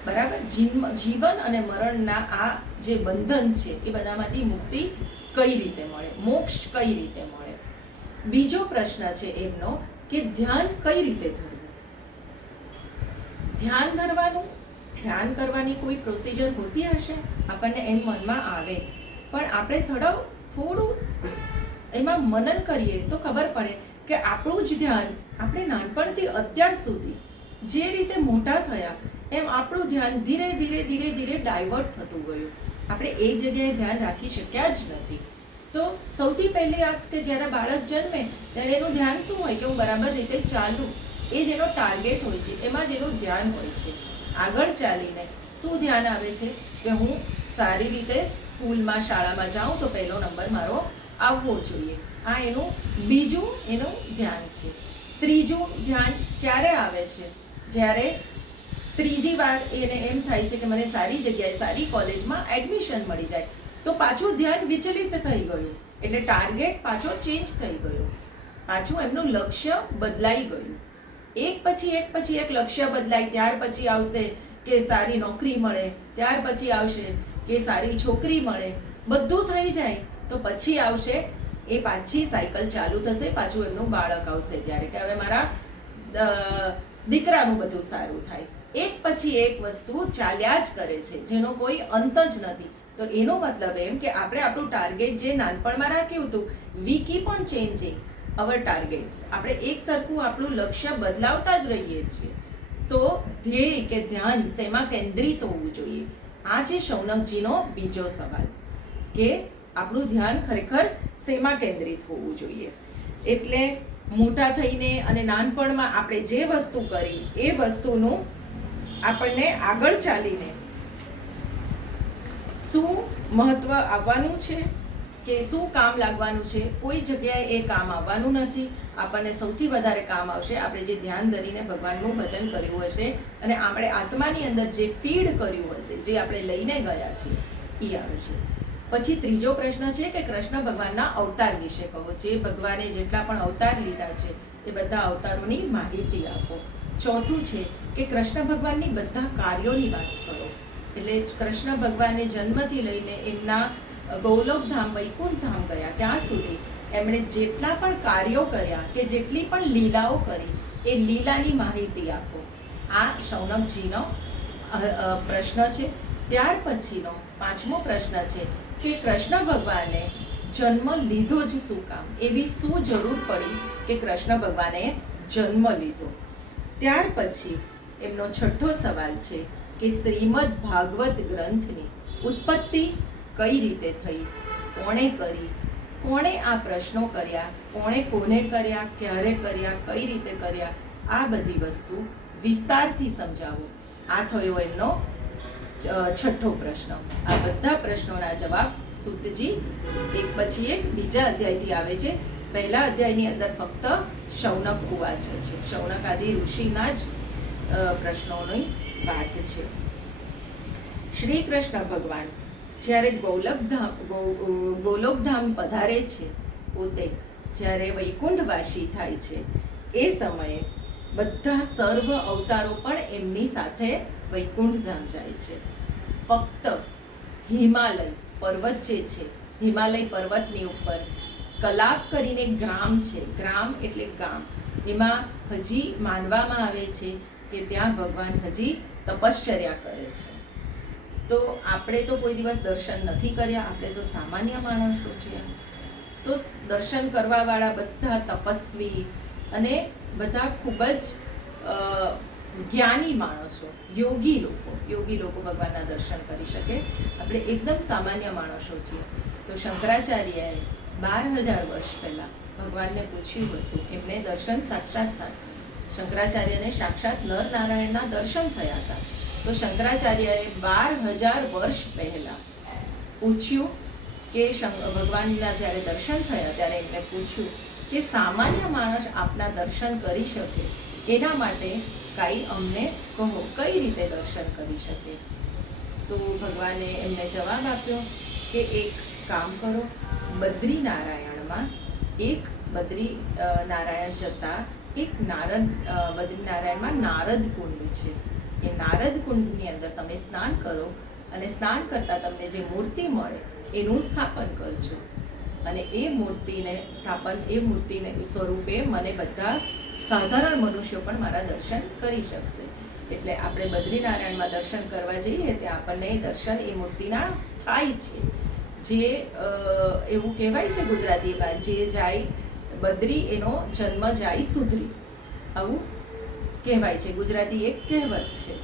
બરાબર. જીવન અને મરણના આ જે બંધન છે એ બધામાંથી મુક્તિ કઈ રીતે મળે, મોક્ષ કઈ રીતે મળે. બીજો પ્રશ્ન છે એમનો કે ધ્યાન કઈ રીતે ધરવું. ધ્યાન કરવાની કોઈ પ્રોસિજર હોતી હશે, આપણને એમ મનમાં આવે, પણ આપણે થોડું એમાં મનન કરીએ તો ખબર પડે કે આપણું જ ધ્યાન આપણે નાનપણથી અત્યાર સુધી જે રીતે મોટા થયા એમ આપણું ધ્યાન ધીરે ધીરે ડાયવર્ટ થતું ગયું. આપણે એક જગ્યાએ ધ્યાન રાખી શક્યા જ નથી. તો સૌથી પહેલી વાત કે જ્યારે બાળક જન્મે ત્યારે એનું ધ્યાન શું હોય કે હું બરાબર રીતે ચાલું, એ જેનો ટાર્ગેટ હોય છે, એમાં જેનું ધ્યાન હોય છે. આગળ ચાલીને શું ધ્યાન આવે છે કે હું સારી રીતે સ્કૂલમાં શાળામાં જાઉં તો પહેલો નંબર મારો આવવો જોઈએ. આ એનું બીજું ધ્યાન છે. ત્રીજું ધ્યાન ક્યારે આવે છે? જ્યારે ત્રીજી વાર એને એમ થાય છે કે મને સારી જગ્યાએ સારી કોલેજમાં એડમિશન મળી જાય, તો પાછું ધ્યાન વિચલિત થઈ ગયું, એટલે ટાર્ગેટ પાછો ચેન્જ થઈ ગયો, પાછું એમનું લક્ષ્ય બદલાઈ ગયું. એક પછી એક લક્ષ્ય બદલાય. ત્યાર પછી આવશે કે સારી નોકરી મળે, ત્યાર પછી આવશે કે સારી છોકરી મળે, બધું થઈ જાય તો પછી આવશે એ પાછી સાયકલ ચાલુ થશે, પાછું એમનું બાળક આવશે ત્યારે કે હવે મારા દીકરાનું બધું સારું થાય. એક પછી એક વસ્તુ ચાલ્યા જ કરે છે જેનો કોઈ અંત જ નથી. તો એનો મતલબ એમ કે આપણે આપણું ટાર્ગેટ જે નાનપણમાં રાખ્યું હતું, we keep on changing our targets. આપણે એક સરખું આપણું લક્ષ્ય બદલાવતા જ રહીએ છીએ. તો ધ્યેય કે ધ્યાન શેમાં કેન્દ્રિત હોવું જોઈએ? આ છે શૌનકજીનો બીજો સવાલ કે આપણું ધ્યાન ખરેખર શેમાં કેન્દ્રિત હોવું જોઈએ. એટલે મોટા થઈને અને નાનપણમાં આપણે જે વસ્તુ કરી એ વસ્તુનું આપણને આગળ ચાલીને શું મહત્વ આવવાનું છે કે શું કામ લાગવાનું છે, કોઈ જગ્યાએ એ કામ આવવાનું નથી. આપણને સૌથી વધારે કામ આવશે આપણે જે ધ્યાન ધરીને ભગવાનનું ભજન કર્યું હશે અને આપણે આત્માની અંદર જે ફીડ કર્યું હશે, જે આપણે લઈને ગયા છીએ એ આવશે. પછી ત્રીજો પ્રશ્ન છે કે કૃષ્ણ ભગવાનના અવતાર વિશે કહો. જે ભગવાને જેટલા પણ અવતાર લીધા છે એ બધા અવતારોની માહિતી આપો. ચોથું છે કે કૃષ્ણ ભગવાનની બધા કાર્યોની વાત કરો. એટલે કૃષ્ણ ભગવાને જન્મથી લઈને એમના ગૌલોકધામ વૈકુંઠધામ ગયા ત્યાં સુધી એમણે જેટલા પણ કાર્યો કર્યા કે જેટલી પણ લીલાઓ કરી એ લીલાની માહિતી આપો. આ શૌનકજીનો પ્રશ્ન છે. ત્યાર પછીનો પાંચમો પ્રશ્ન છે કે કૃષ્ણ ભગવાને જન્મ લીધો જ શું કામ, એવી શું જરૂર પડી કે કૃષ્ણ ભગવાને જન્મ લીધો. ત્યાર પછી એમનો છઠ્ઠો સવાલ છે કે શ્રીમદ ભાગવત ગ્રંથની ઉત્પત્તિ કઈ રીતે થઈ, કોણે કરી, કોણે આ પ્રશ્નો કર્યા, કોણે કોને કર્યા, ક્યારે કર્યા, કઈ રીતે કર્યા, આ બધી વસ્તુ વિસ્તારથી સમજાવો. આ થયો એમનો છઠ્ઠો પ્રશ્ન. આ બધા પ્રશ્નોના જવાબ સૂતજી એક પછી એક બીજા અધ્યાયથી આવે છે. પહેલા અધ્યાયની અંદર ફક્ત શૌનક ઉવાચ છે, શૌનક આદિ ઋષિના જ પ્રશ્નોની વાત છે. શ્રી કૃષ્ણ ભગવાન જ્યારે ગોલોકધામ પધારે છે, પોતે જ્યારે વૈકુંઠવાસી થાય છે એ સમયે બધા સર્વ અવતારો પણ એમની સાથે વૈકુંઠધામ જાય છે. ફક્ત હિમાલય પર્વત જે છે, હિમાલય પર્વતની ઉપર કલાપ કરીને ગ્રામ છે, ગ્રામ એટલે ગામ, એમાં હજી માનવામાં આવે છે કે ત્યાં ભગવાન હજી તપશ્ચર્યા કરે છે. તો આપણે તો કોઈ દિવસ દર્શન નથી કર્યા, આપણે તો સામાન્ય માણસો છીએ. તો દર્શન કરવાવાળા બધા તપસ્વી અને બધા ખૂબ જ જ્ઞાની માણસો, યોગી લોકો ભગવાનના દર્શન કરી શકે. આપણે એકદમ સામાન્ય માણસો છીએ. તો શંકરાચાર્યએ 12,000 વર્ષ પહેલાં ભગવાનને પૂછ્યું હતું, એમને દર્શન સાક્ષાત થાય. શંકરાચાર્યને સાક્ષાત નર નારાયણના દર્શન થયા હતા. તો શંકરાચાર્યએ 12,000 વર્ષ પહેલાં પૂછ્યું કે ભગવાનના જ્યારે દર્શન થયા ત્યારે એમને પૂછ્યું કે સામાન્ય માણસ આપના દર્શન કરી શકે એના માટે કાંઈ અમને કહો, કઈ રીતે દર્શન કરી શકે. તો ભગવાને એમને જવાબ આપ્યો કે એક કામ કરો, બદ્રીનારાયણમાં બદ્રીનારાયણ જતા એક બદ્રીનારાયણમાં નારદ કુંડ છે. એ નારદ કુંડની અંદર તમે સ્નાન કરો અને સ્નાન કરતાં તમને જે મૂર્તિ મળે એનું સ્થાપન કરજો. અને એ મૂર્તિને સ્વરૂપે મને બધા સાધારણ મનુષ્યો પણ મારા દર્શન કરી શકશે. એટલે આપણે બદ્રીનારાયણમાં દર્શન કરવા જઈએ ત્યાં આપણને દર્શન એ મૂર્તિના થાય છે. જે એવું કહેવાય છે ગુજરાતીમાં, જે જાય બદ્રી એનો જન્મ જાય સુધરી, આવું કહેવાય છે. ગુજરાતી એક કહેવત છે.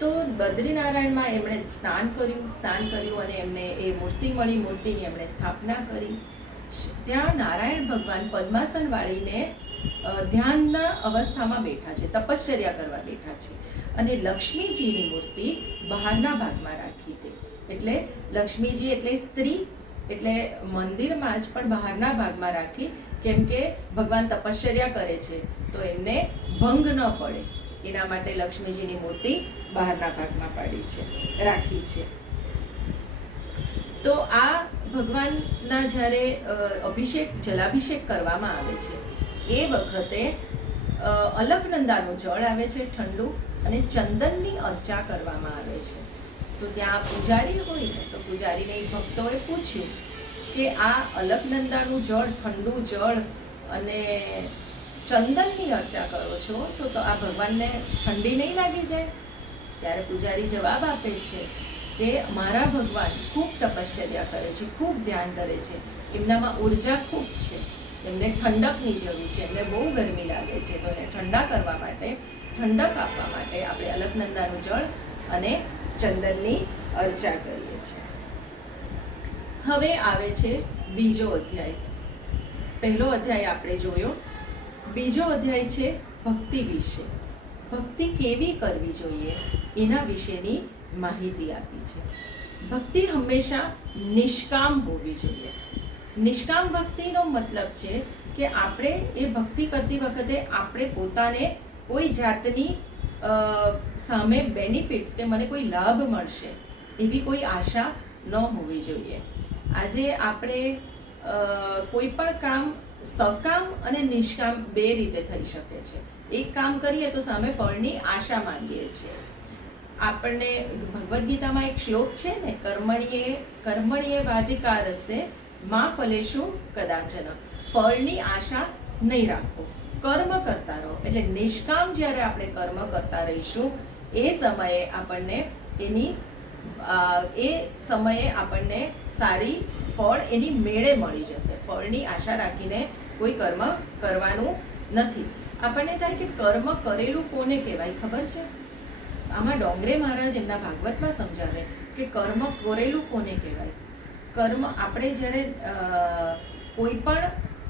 તો બદ્રીનારાયણમાં એમણે સ્નાન કર્યું અને એમને એ મૂર્તિ મળી, મૂર્તિની એમણે સ્થાપના કરી. ત્યાં નારાયણ ભગવાન પદ્માસન વાળીને ધ્યાનના અવસ્થામાં બેઠા છે, તપશ્ચર્યા કરવા બેઠા છે. અને લક્ષ્મીજીની મૂર્તિ બહારના ભાગમાં રાખી હતી. એટલે લક્ષ્મીજી એટલે સ્ત્રી, એટલે મંદિરમાં જ પણ બહારના ભાગમાં રાખી, કેમ કે ભગવાન તપશ્ચર્યા કરે છે તો એમને ભંગ ન પડે એના માટે લક્ષ્મીજીની મૂર્તિ બહારના ભાગમાં રાખી છે. તો આ ભગવાનના જ્યારે જલાભિષેક કરવામાં આવે છે એ વખતે અલકનંદાનું જળ આવે છે ઠંડુ, અને ચંદનની અર્ચા કરવામાં આવે છે. તો ત્યાં પૂજારી હોય ને, તો પૂજારીને ભક્તોએ પૂછ્યું કે આ અલકનંદાનું જળ, ઠંડુ જળ અને ચંદનની અર્ચા કરો છો તો આ ભગવાનને ઠંડી નહીં લાગી જાય? ત્યારે પૂજારી જવાબ આપે છે કે મારા ભગવાન ખૂબ તપશ્ચર્યા કરે છે, ખૂબ ધ્યાન કરે છે, એમનામાં ઉર્જા ખૂબ છે, એમને ઠંડકની જરૂર છે, એમને બહુ ગરમી લાગે છે. તો એને ઠંડા કરવા માટે, ઠંડક આપવા માટે આપણે અલકનંદાનું જળ અને ચંદનની અર્ચા કરીએ છીએ. હવે આવે છે બીજો અધ્યાય. પહેલો અધ્યાય આપણે જોયો, બીજો અધ્યાય છે ભક્તિ વિશે. ભક્તિ કેવી કરવી જોઈએ એના વિશેની માહિતી આપી છે. ભક્તિ હંમેશા નિષ્કામ હોવી જોઈએ. નિષ્કામ ભક્તિનો મતલબ છે કે આપણે એ ભક્તિ કરતી વખતે આપણે પોતાને કોઈ જાતની સામે બેનિફિટ્સ કે મને કોઈ લાભ મળશે એવી કોઈ આશા ન હોવી જોઈએ. આજે આપણે કોઈ પણ કામ સકામ અને નિષ્કામ બે રીતે થઈ શકે છે. એક કામ કરીએ તો સામે ફળની આશા માંગીએ છીએ. આપણને ભગવદ્ ગીતામાં એક શ્લોક છે ને, કર્મણ્યે વાધિકારસ્તે મા ફલેષુ કદાચન. ફળની આશા નહીં રાખો, કર્મ કરતા રહો. એટલે નિષ્કામ જ્યારે આપણે કર્મ કરતા રહીશું એ સમયે આપણને સારી ફળ એની મેળે મળી જશે. ફળની આશા રાખીને કોઈ કર્મ કરવાનું નથી. આપણને થાય કે કર્મ કરેલું કોને કહેવાય ખબર છે? આમાં ડોંગરે મહારાજ એમના ભાગવતમાં સમજાવે કે કર્મ કરેલું કોને કહેવાય. કર્મ આપણે જ્યારે કોઈ પણ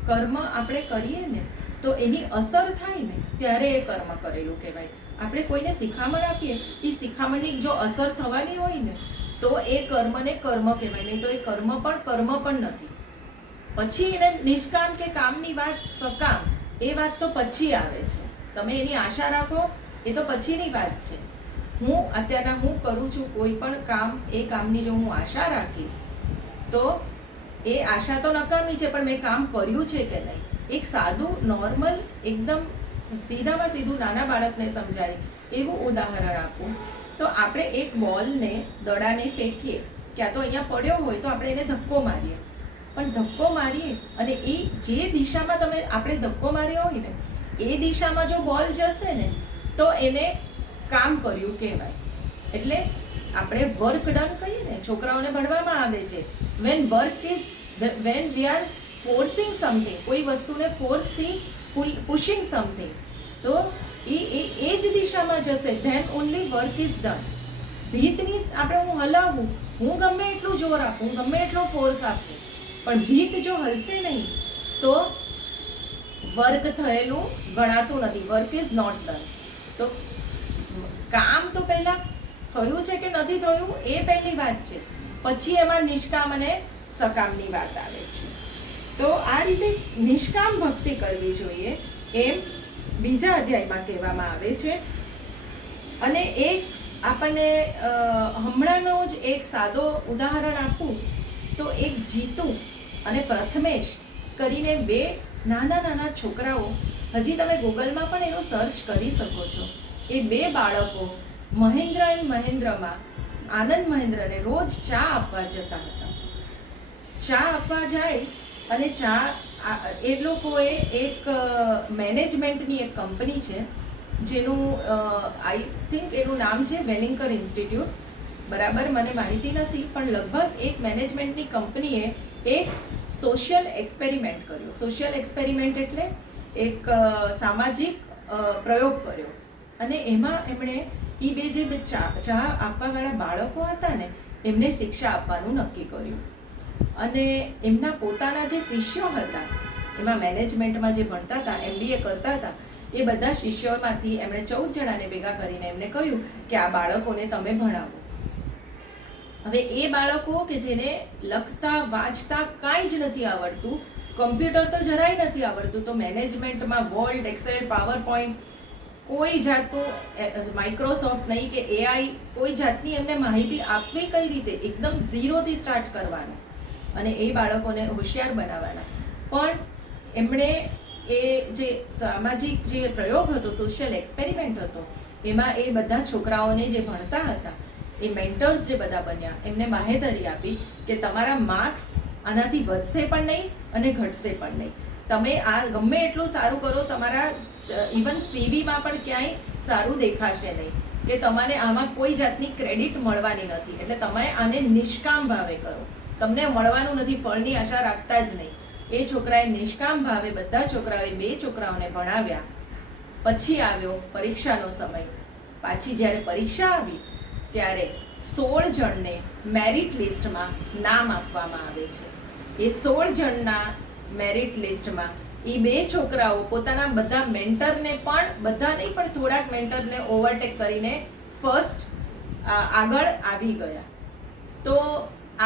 કર્મ આપણે કરીએ ને તો એની અસર થાય ને ત્યારે એ કર્મ કરેલું કહેવાય. આપણે કોઈને શિખામણ આપીએ, એ શિખામણની જો અસર થવાની હોય ને તો એ કર્મને કર્મ કહેવાય, નહીં તો એ કર્મ પણ નથી. પછી એને નિષ્કામ કે કામની વાત, સકામ, એ વાત તો પછી આવે છે. તમે એની આશા રાખો એ તો પછીની વાત છે. હું કરું છું કોઈ પણ કામ, એ કામની જો હું આશા રાખીશ તો એ આશા તો નકામી છે, પણ મેં કામ કર્યું છે કે નહીં. એક સાદું નોર્મલ એકદમ સીધામાં સીધું નાના બાળકને સમજાય એવું ઉદાહરણ આપું તો આપણે એક બોલને, દડાને ફેંકીએ, ક્યાં તો અહીંયા પડ્યો હોય તો આપણે એને ધક્કો મારીએ, પણ ધક્કો મારીએ અને એ જે દિશામાં આપણે ધક્કો માર્યો હોય ને એ દિશામાં જો બોલ જશે ને તો એને કામ કર્યું કહેવાય. એટલે આપણે વર્ક ડન કહીએ ને, છોકરાઓને ભણવામાં આવે છે, when we are forcing something, કોઈ વસ્તુને ફોર્સથી પુશિંગ સમથિંગ, તો એ જ દિશામાં જશે, then only work is done. ભીતની હું હલાવું, હું ગમે એટલું જોર આપું, ગમે એટલો ફોર્સ આપું, પણ ભીત જો હલશે નહીં તો વર્ક થયેલું ગણાતું નથી, વર્ક ઇઝ નોટ ડન. તો કામ તો પહેલા થયું છે કે નથી થયું એ પહેલી વાત છે, પછી એમાં નિષ્કામ અને સકામની વાત આવે છે. તો આ રીતે નિષ્કામ ભક્તિ કરવી જોઈએ એમ બીજા અધ્યાયમાં કહેવામાં આવે છે. અને એક આપણને હમણાંનો જ એક સાદો ઉદાહરણ આપું તો એક જીતુ અને પ્રથમેશ કરીને બે નાના છોકરાઓ, હજી તમે ગૂગલમાં પણ એનો સર્ચ કરી શકો છો. એ 2 બાળકો મહેન્દ્ર એન્ડ મહેન્દ્રમાં આનંદ મહેન્દ્રને રોજ ચા આપવા જતા હતા. ચા આપવા જાય અને એ લોકોએ એક મેનેજમેન્ટની એક કંપની છે જેનું આઈ થિંક એનું નામ છે વેલિંકર ઇન્સ્ટિટ્યૂટ, બરાબર મને માહિતી નથી, પણ લગભગ એક મેનેજમેન્ટની કંપનીએ એક સોશિયલ એક્સપેરિમેન્ટ કર્યો. સોશિયલ એક્સપેરિમેન્ટ એટલે એક સામાજિક પ્રયોગ કર્યો અને એમાં એમણે એ જે ચા આપવાવાળા બાળકો હતા ને એમને શિક્ષા આપવાનું નક્કી કર્યું અને એમના પોતાના જે શિષ્યો હતા એમાં મેનેજમેન્ટમાં જે ભણતા હતા, MBA કરતા હતા, એ બધા શિષ્યોમાંથી એમણે 14 જણાને ભેગા કરીને એમને કહ્યું કે આ બાળકોને તમે ભણાવો. હવે એ બાળકો કે જેને લખતા વાંચતા કાંઈ જ નથી આવડતું, કમ્પ્યુટર તો જરાય નથી આવડતું, તો મેનેજમેન્ટમાં વર્ડ, એક્સેલ, પાવર પોઈન્ટ, કોઈ જાતનું માઇક્રોસોફ્ટ નહીં કે AI, કોઈ જાતની એમને માહિતી આપવી કઈ રીતે, એકદમ ઝીરોથી સ્ટાર્ટ કરવાનું અને એ બાળકોને હોશિયાર બનાવવાના. પણ એમણે એ જે સામાજિક જે પ્રયોગ હતો, સોશિયલ એક્સપેરિમેન્ટ હતો, એમાં એ બધા છોકરાઓને જે ભણતા હતા એ મેન્ટર્સ જે બધા બન્યા એમને બાહેધરી આપી કે તમારા માર્ક્સ આનાથી વધશે પણ નહીં અને ઘટશે પણ નહીં. તમે આ ગમે એટલું સારું કરો, તમારા ઇવન CVમાં પણ ક્યાંય સારું દેખાશે નહીં, કે તમારે આમાં કોઈ જાતની ક્રેડિટ મળવાની નથી. એટલે તમે આને નિષ્કામ ભાવે કરો, તમને મળવાનું નથી, ફળની આશા રાખતા જ નહીં. એ છોકરાએ નિષ્કામ ભાવે બધા છોકરાઓએ 2 છોકરાઓને ભણાવ્યા. પછી આવ્યો પરીક્ષાનો સમય. પાછી જ્યારે પરીક્ષા આવી ત્યારે 16 જણને મેરિટ લિસ્ટમાં નામ આપવામાં આવે છે. એ 16 જણના મેરિટ લિસ્ટમાં એ 2 છોકરાઓ પોતાના બધા મેન્ટરને પણ, બધા નહીં પણ થોડાક મેન્ટરને ઓવરટેક કરીને ફર્સ્ટ આગળ આવી ગયા. તો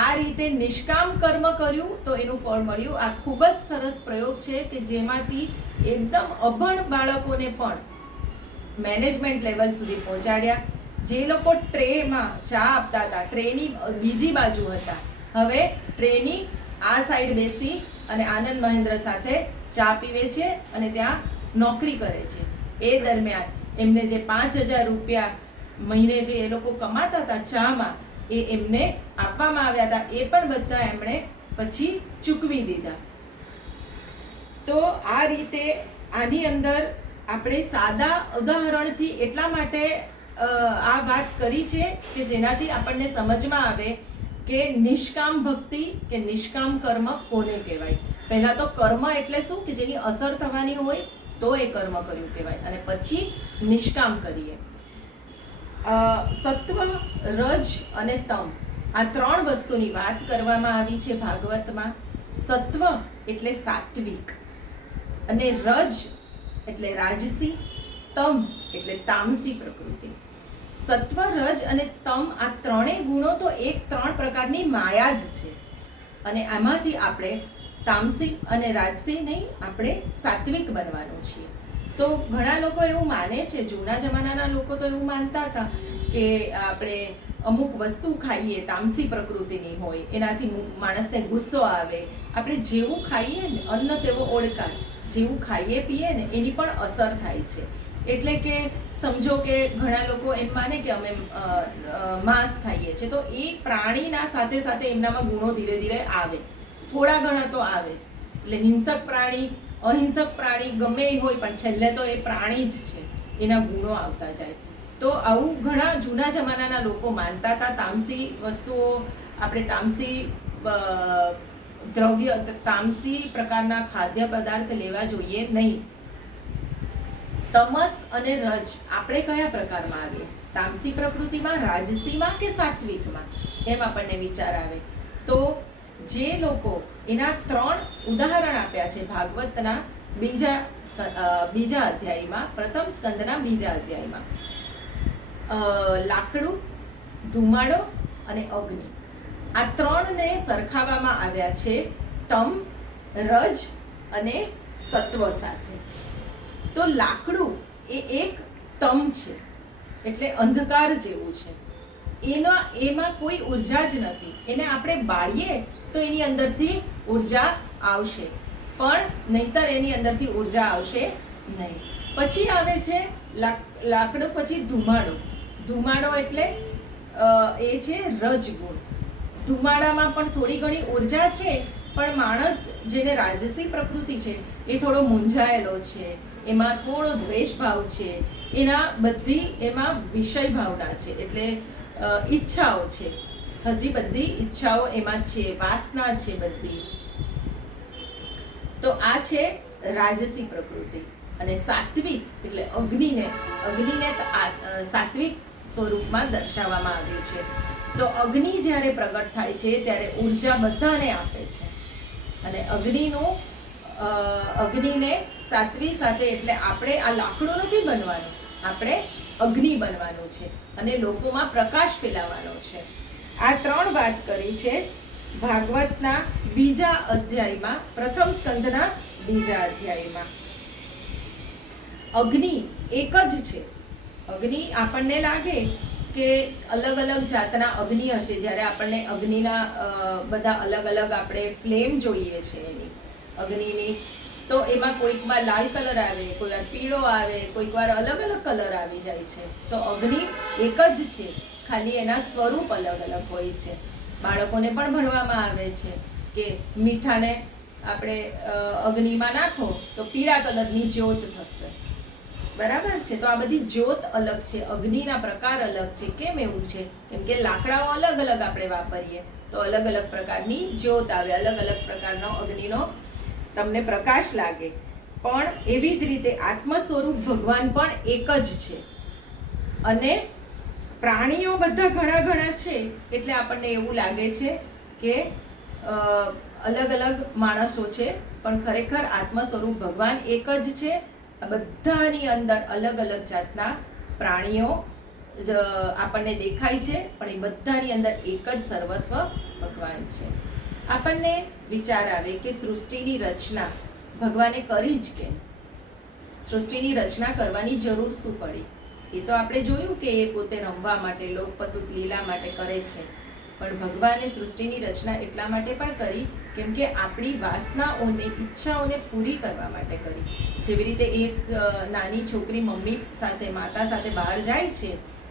આ રીતે નિષ્કામ કર્મ કર્યું તો એનું ફળ મળ્યું. આ ખૂબ જ સરસ પ્રયોગ છે કે જેમાંથી એકદમ અભણ બાળકોને પણ મેનેજમેન્ટ લેવલ સુધી પહોંચાડ્યા. જે લોકો ટ્રેમાં ચા આપતા હતા, ટ્રેની બીજી બાજુ હતા, હવે ટ્રેની આ સાઈડ બેસી અને આનંદ મહેન્દ્ર સાથે ચા પીવે છે અને ત્યાં નોકરી કરે છે. એ દરમિયાન એમને જે 5,000 રૂપિયા મહિને જે એ લોકો કમાતા હતા ચામાં, એ એમને આપવામાં આવ્યા હતા, એ પણ બધા એમણે પછી ચૂકવી દીધા. તો આ રીતે આની અંદર આપણે સાદા ઉદાહરણથી એટલા માટે આ વાત કરી છે કે જેનાથી આપણને સમજમાં આવે કે નિષ્કામ ભક્તિ કે નિષ્કામ કર્મ કોને કહેવાય. પહેલા તો કર્મ એટલે શું કે જેની અસર થવાની હોય તો એ કર્મ કર્યું કહેવાય, અને પછી નિષ્કામ કરીએ. સત્વ, રજ અને તમ, આ 3 વસ્તુની વાત કરવામાં આવી છે ભાગવતમાં. સત્વ એટલે સાત્વિક, અને રજ એટલે રાજસી, તમ એટલે તામસી પ્રકૃતિ. સત્વ, રજ અને તમ આ 3 ગુણો તો 3 પ્રકારની માયા જ છે, અને આમાંથી આપણે તામસિક અને રાજસી નહીં, આપણે સાત્વિક બનવાનું છીએ. તો ઘણા લોકો એવું માને છે, જૂના જમાનાના લોકો તો એવું માનતા હતા કે આપણે અમુક વસ્તુ ખાઈએ તામસી પ્રકૃતિની હોય, એનાથી માણસને ગુસ્સો આવે. આપણે જેવું ખાઈએ ને અન્ન તેવો ઓળકાર, જેવું ખાઈએ પીએ ને એની પણ અસર થાય છે. એટલે કે સમજો કે ઘણા લોકો એમ માને કે અમે માંસ ખાઈએ છીએ, તો એ પ્રાણીના સાથે સાથે એમનામાં ગુણો ધીરે ધીરે આવે, થોડા ઘણા તો આવે જ. એટલે હિંસક પ્રાણી, અહિંસક પ્રાણી ગમે એ હોય, પણ છેલ્લે તો એ પ્રાણી જ છે, એના ગુણો આવતા જાય. તો આવું ઘણા જૂના જમાનાના લોકો માનતા હતા. તામસી વસ્તુઓ, આપણે તામસી દ્રવ્ય, તામસી પ્રકારના ખાદ્ય પદાર્થ લેવા જોઈએ નહીં. તમસ અને રજ આપણે કયા પ્રકારમાં આવીએ? તામસી પ્રકૃતિમાં, રાજસીમાં કે સાત્વિકમાં? એમ આપણને વિચાર આવે. તો જે લોકો એના 3 ઉદાહરણ આપ્યા છે ભાગવતના બીજા અધ્યાયમાં, પ્રથમ સ્કંદના બીજા અધ્યાયમાં. લાકડું, ધુમાડો અને અગ્નિ, આ 3ને સરખાવવામાં આવ્યા છે તમ, રજ અને સત્વ સાથે. તો લાકડું એ એક તમ છે, એટલે અંધકાર જેવું છે. એમાં કોઈ ઉર્જા જ નથી. એને આપણે બાળીએ તો એની અંદરથી ઉર્જા આવશે, પણ નહીતર એની અંદરથી ઉર્જા આવશે નહીં. પછી આવે છે લાકડું પછી ધુમાડો એટલે એ છે રજગુણ. ધુમાડામાં પણ થોડી ઘણી ઉર્જા છે, પણ માણસ જેને રાજસી પ્રકૃતિ છે એ થોડો મૂંઝાયેલો છે, એમાં થોડો દ્વેષ ભાવ છે, એમાં વિષય ભાવના છે, એટલે ઈચ્છાઓ છે, હજી બધી ઈચ્છાઓ એમાં છે, વાસના છે બધી. તો આ છે રાજસી પ્રકૃતિ. અને સાત્વિક એટલે અગ્નિને સાત્વિક સ્વરૂપમાં દર્શાવવામાં આવ્યું છે. તો અગ્નિ જ્યારે પ્રગટ થાય છે ત્યારે ઉર્જા બધાને આપે છે. અને અગ્નિને સાત્વી સાથે, એટલે આપણે આ લાકડું નથી બનવાનું, આપણે અગ્નિ બનવાનું છે અને લોકોમાં પ્રકાશ ફેલાવવાનો છે. આ 3 વાત કરી છે ભાગવતના બીજા અધ્યાયમાં, પ્રથમ સ્કંદના બીજા અધ્યાયમાં. અગ્નિ એક જ છે. અગ્નિ આપણને લાગે કે અલગ અલગ જાતના અગ્નિ હશે. જ્યારે આપણને અગ્નિના બધા અલગ અલગ આપણે ફ્લેમ જોઈએ છે એની અગ્નિની, તો એમાં કોઈકમાં લાલ કલર આવે, કોઈ વાર પીળો આવે, કોઈક વાર અલગ અલગ કલર આવી જાય છે. તો અગ્નિ એક જ છે, ખાલી એના સ્વરૂપ અલગ અલગ હોય છે. બાળકોને પણ ભણવામાં આવે છે કે મીઠાને આપણે અગ્નિમાં નાખો તો પીળા કલરની જ્યોત થશે. બરાબર છે. તો આ બધી જ્યોત અલગ છે, અગ્નિના પ્રકાર અલગ છે. કેમ એવું છે? કેમ કે લાકડાઓ અલગ અલગ આપણે વાપરીએ તો અલગ અલગ પ્રકારની જ્યોત આવે, અલગ અલગ પ્રકારનો અગ્નિનો તમને પ્રકાશ લાગે. પણ એવી જ રીતે આત્મ સ્વરૂપ ભગવાન પણ એક જ છે. અને પ્રાણીઓ બધા ઘણા ઘણા છે, એટલે આપણને એવું લાગે છે કે અલગ અલગ માણસો છે, પણ ખરેખર આત્મ સ્વરૂપ ભગવાન એક જ છે. બધાની અંદર અલગ અલગ જાતના પ્રાણીઓ આપણને દેખાય છે, પણ એ બધાની અંદર એક જ સર્વસ્વ ભગવાન છે. આપણને વિચાર આવે કે સૃષ્ટિની રચના ભગવાને કરી જ કેમ? સૃષ્ટિની રચના કરવાની જરૂર શું પડી? એ તો આપણે જોયું કે એ પોતે રમવા માટે, લોકપતુત લીલા માટે કરે છે. પણ ભગવાને સૃષ્ટિની રચના એટલા માટે પણ કરી કેમ કે આપણી વાસનાઓને, ઈચ્છાઓને પૂરી કરવા માટે કરી. જેવી રીતે એક નાની છોકરી મમ્મી સાથે, માતા સાથે બહાર જાય છે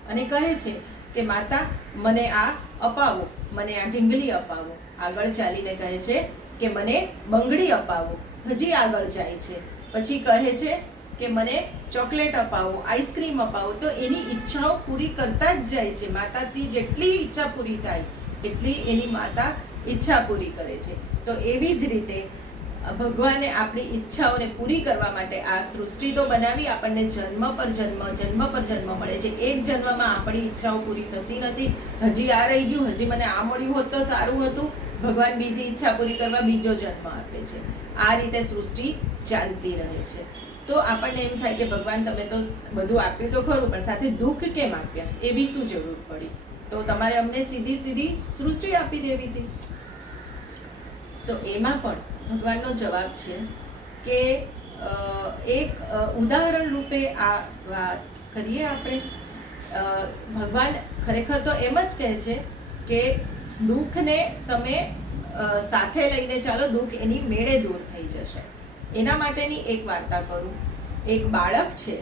અને કહે છે કે માતા મને આ અપાવો, મને આ ઢીંગલી અપાવો. આગળ ચાલીને કહે છે કે મને બંગડી અપાવો. હજી આગળ જાય છે, પછી કહે છે કે મને ચોકલેટ અપાવો, આઈસ્ક્રીમ અપાવો. તો એની ઈચ્છાઓ પૂરી કરતા જ જાય છે. માતાથી જેટલી ઈચ્છા પૂરી થાય એટલી એની માતા ઈચ્છા પૂરી કરે છે. તો એવી જ રીતે ભગવાને આપણી ઈચ્છાઓને પૂરી કરવા માટે આ સૃષ્ટિ તો બનાવી, આપણને જન્મ પર જન્મ મળે છે. એક જન્મમાં આપણી ઈચ્છાઓ પૂરી થતી નથી. હજી આ રહી ગયું, હજી મને આ મળ્યું હોત તો સારું હતું. ભગવાન બીજી ઈચ્છા પૂરી કરવા બીજો જન્મ આપે છે. આ રીતે સૃષ્ટિ ચાલતી રહે છે. તો આપણને એમ થાય કે ભગવાન તમે તો બધું આપ્યું તો ખરું, પણ સાથે દુઃખ કેમ આપ્યા? એવી શું જરૂર પડી? તો તમારે અમને સીધી સૃષ્ટિ આપી દેવી હતી. તો એમાં પણ ભગવાનનો જવાબ છે કે એક ઉદાહરણ રૂપે આ વાત કરીએ આપણે. ભગવાન ખરેખર તો એમ જ કહે છે કે દુઃખને તમે સાથે લઈને ચાલો, દુઃખ એની મેળે દૂર થઈ જશે. એના માટેની એક વાર્તા કરું. એક બાળક છે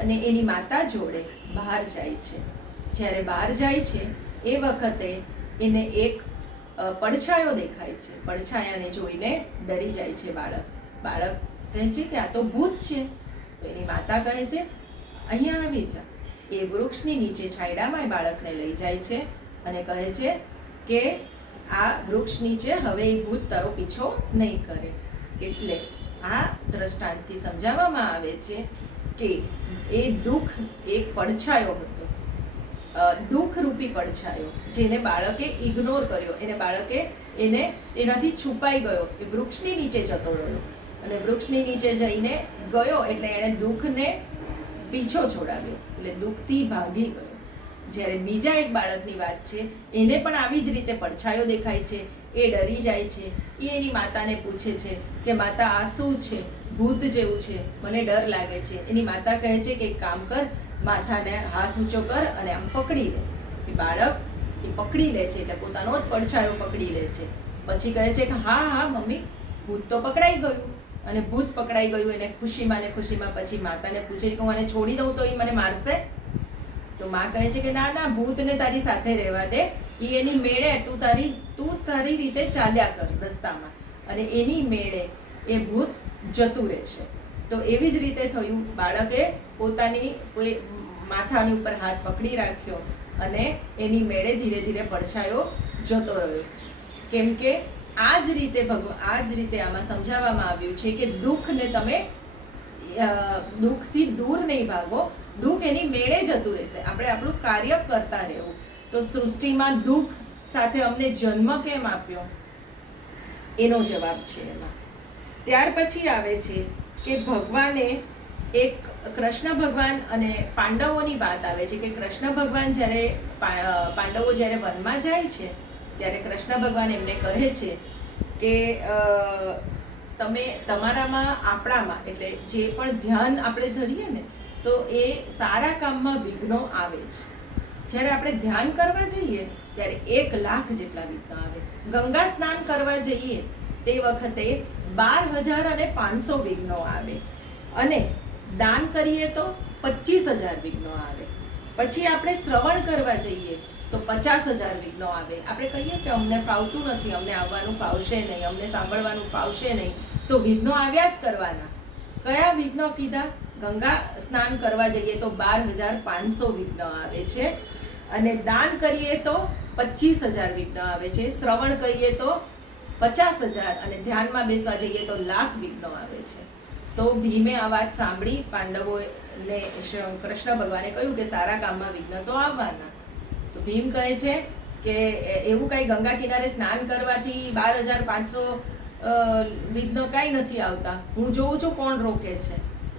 અને એની માતા જોડે બહાર જાય છે. જ્યારે બહાર જાય છે એ વખતે એને એક પડછાયો દેખાય છે. પડછાયાને જોઈને ડરી જાય છે બાળક કહે છે કે આ તો ભૂત છે. તો એની માતા કહે છે અહીંયા આવી જા. એ વૃક્ષની નીચે છાંયડામાં બાળકને લઈ જાય છે અને કહે છે કે આ વૃક્ષ નીચે હવે એ ભૂત તારો પીછો નહીં કરે. એટલે આ દ્રષ્ટાંતથી સમજાવવામાં આવે છે કે એ દુઃખ એક પડછાયો હતો, દુઃખરૂપી પડછાયો, જેને બાળકે ઇગ્નોર કર્યો. એને એનાથી છુપાઈ ગયો. એ વૃક્ષની નીચે જતો રહ્યો અને વૃક્ષની નીચે જઈને ગયો એટલે એણે દુઃખને પીછો છોડાવ્યો, એટલે દુઃખથી ભાગી ગયો. જ્યારે બીજા એક બાળકની વાત છે, એને પણ આવી જ રીતે પડછાયો દેખાય છે. એ ડરી જાય છે. એ એની માતાને પૂછે છે કે માતા આ શું છે? ભૂત જેવું છે, મને ડર લાગે છે. એની માતા કહે છે કે એક કામ કર, માથાને હાથ ઊંચો કર અને આમ પકડી લે. એ બાળક એ પકડી લે છે, એટલે પોતાનો જ પડછાયો પકડી લે છે. પછી કહે છે કે હા મમ્મી, ભૂત તો પકડાઈ ગયું. અને ભૂત પકડાઈ ગયું એને ખુશીમાં ને ખુશીમાં પછી માતાને પૂછે કે હું આને છોડી દઉં તો એ મને મારશે? તો માં કહે છે કે ના ના, ભૂતને તારી સાથે રહેવા દે, એ એની મેળે તું તારી રીતે ચાલ્યા કર રસ્તામાં, અને એની મેળે એ ભૂત જતું રહેશે. તો એવી જ રીતે થયું. બાળકે પોતાની માથાની ઉપર હાથ પકડી રાખ્યો અને એની મેળે ધીરે ધીરે પડછાયો જતો રહ્યો. કેમ કે આ જ રીતે આમાં સમજાવવામાં આવ્યું છે કે દુઃખને તમે દુઃખથી દૂર નહીં ભાગો, દુઃખ એની મેળે જતું રહેશે. આપણે આપણું કાર્ય કરતા રહેવું. તો સૃષ્ટિમાં દુઃખ સાથે અમને જન્મ કેમ આપ્યો, એનો જવાબ છે એમાં. ત્યાર પછી આવે છે કે ભગવાને એક કૃષ્ણ ભગવાન અને પાંડવોની વાત આવે છે કે કૃષ્ણ ભગવાન જ્યારે પાંડવો જ્યારે વનમાં જાય છે ત્યારે કૃષ્ણ ભગવાન એમને કહે છે કે તમે તમારામાં આપણામાં, એટલે જે પણ ધ્યાન આપણે ધરીએ ને તો એ સારા કામમાં વિઘ્નો આવે છે. જ્યારે આપણે ધ્યાન કરવા જઈએ ત્યારે 1,00,000 જેટલા વિઘ્નો આવે. ગંગા સ્નાન કરવા જઈએ તે વખતે 12,500 વિઘ્નો આવે, અને દાન કરીએ તો 25,000 વિઘ્નો આવે. પછી આપણે શ્રવણ કરવા જઈએ તો 50,000 વિઘ્નો આવે. આપણે કહીએ કે અમને ફાવતું નથી, અમને આવવાનું ફાવશે નહીં, અમને સાંભળવાનું ફાવશે નહીં, તો વિઘ્નો આવ્યા જ કરવાના. કયા વિઘ્નો કીધા? ગંગા સ્નાન કરવા જઈએ તો 12,500 વિઘ્નો આવે છે, અને દાન કરીએ તો 25,000 વિઘ્નો આવે છે, શ્રવણ કરીએ તો 50,000, અને ધ્યાનમાં બેસવા જઈએ તો 1,00,000 વિઘ્નો આવે છે. તો ભીમે આ વાત સાંભળી પાંડવોને કૃષ્ણ ભગવાને કહ્યું કે સારા કામમાં વિઘ્ન તો આવવાના. તો ભીમ કહે છે કે એવું કઈ ગંગા કિનારે સ્નાન કરવાથી 12,500 વિઘ્નો કાંઈ નથી આવતા, હું જોઉં છું કોણ રોકે છે.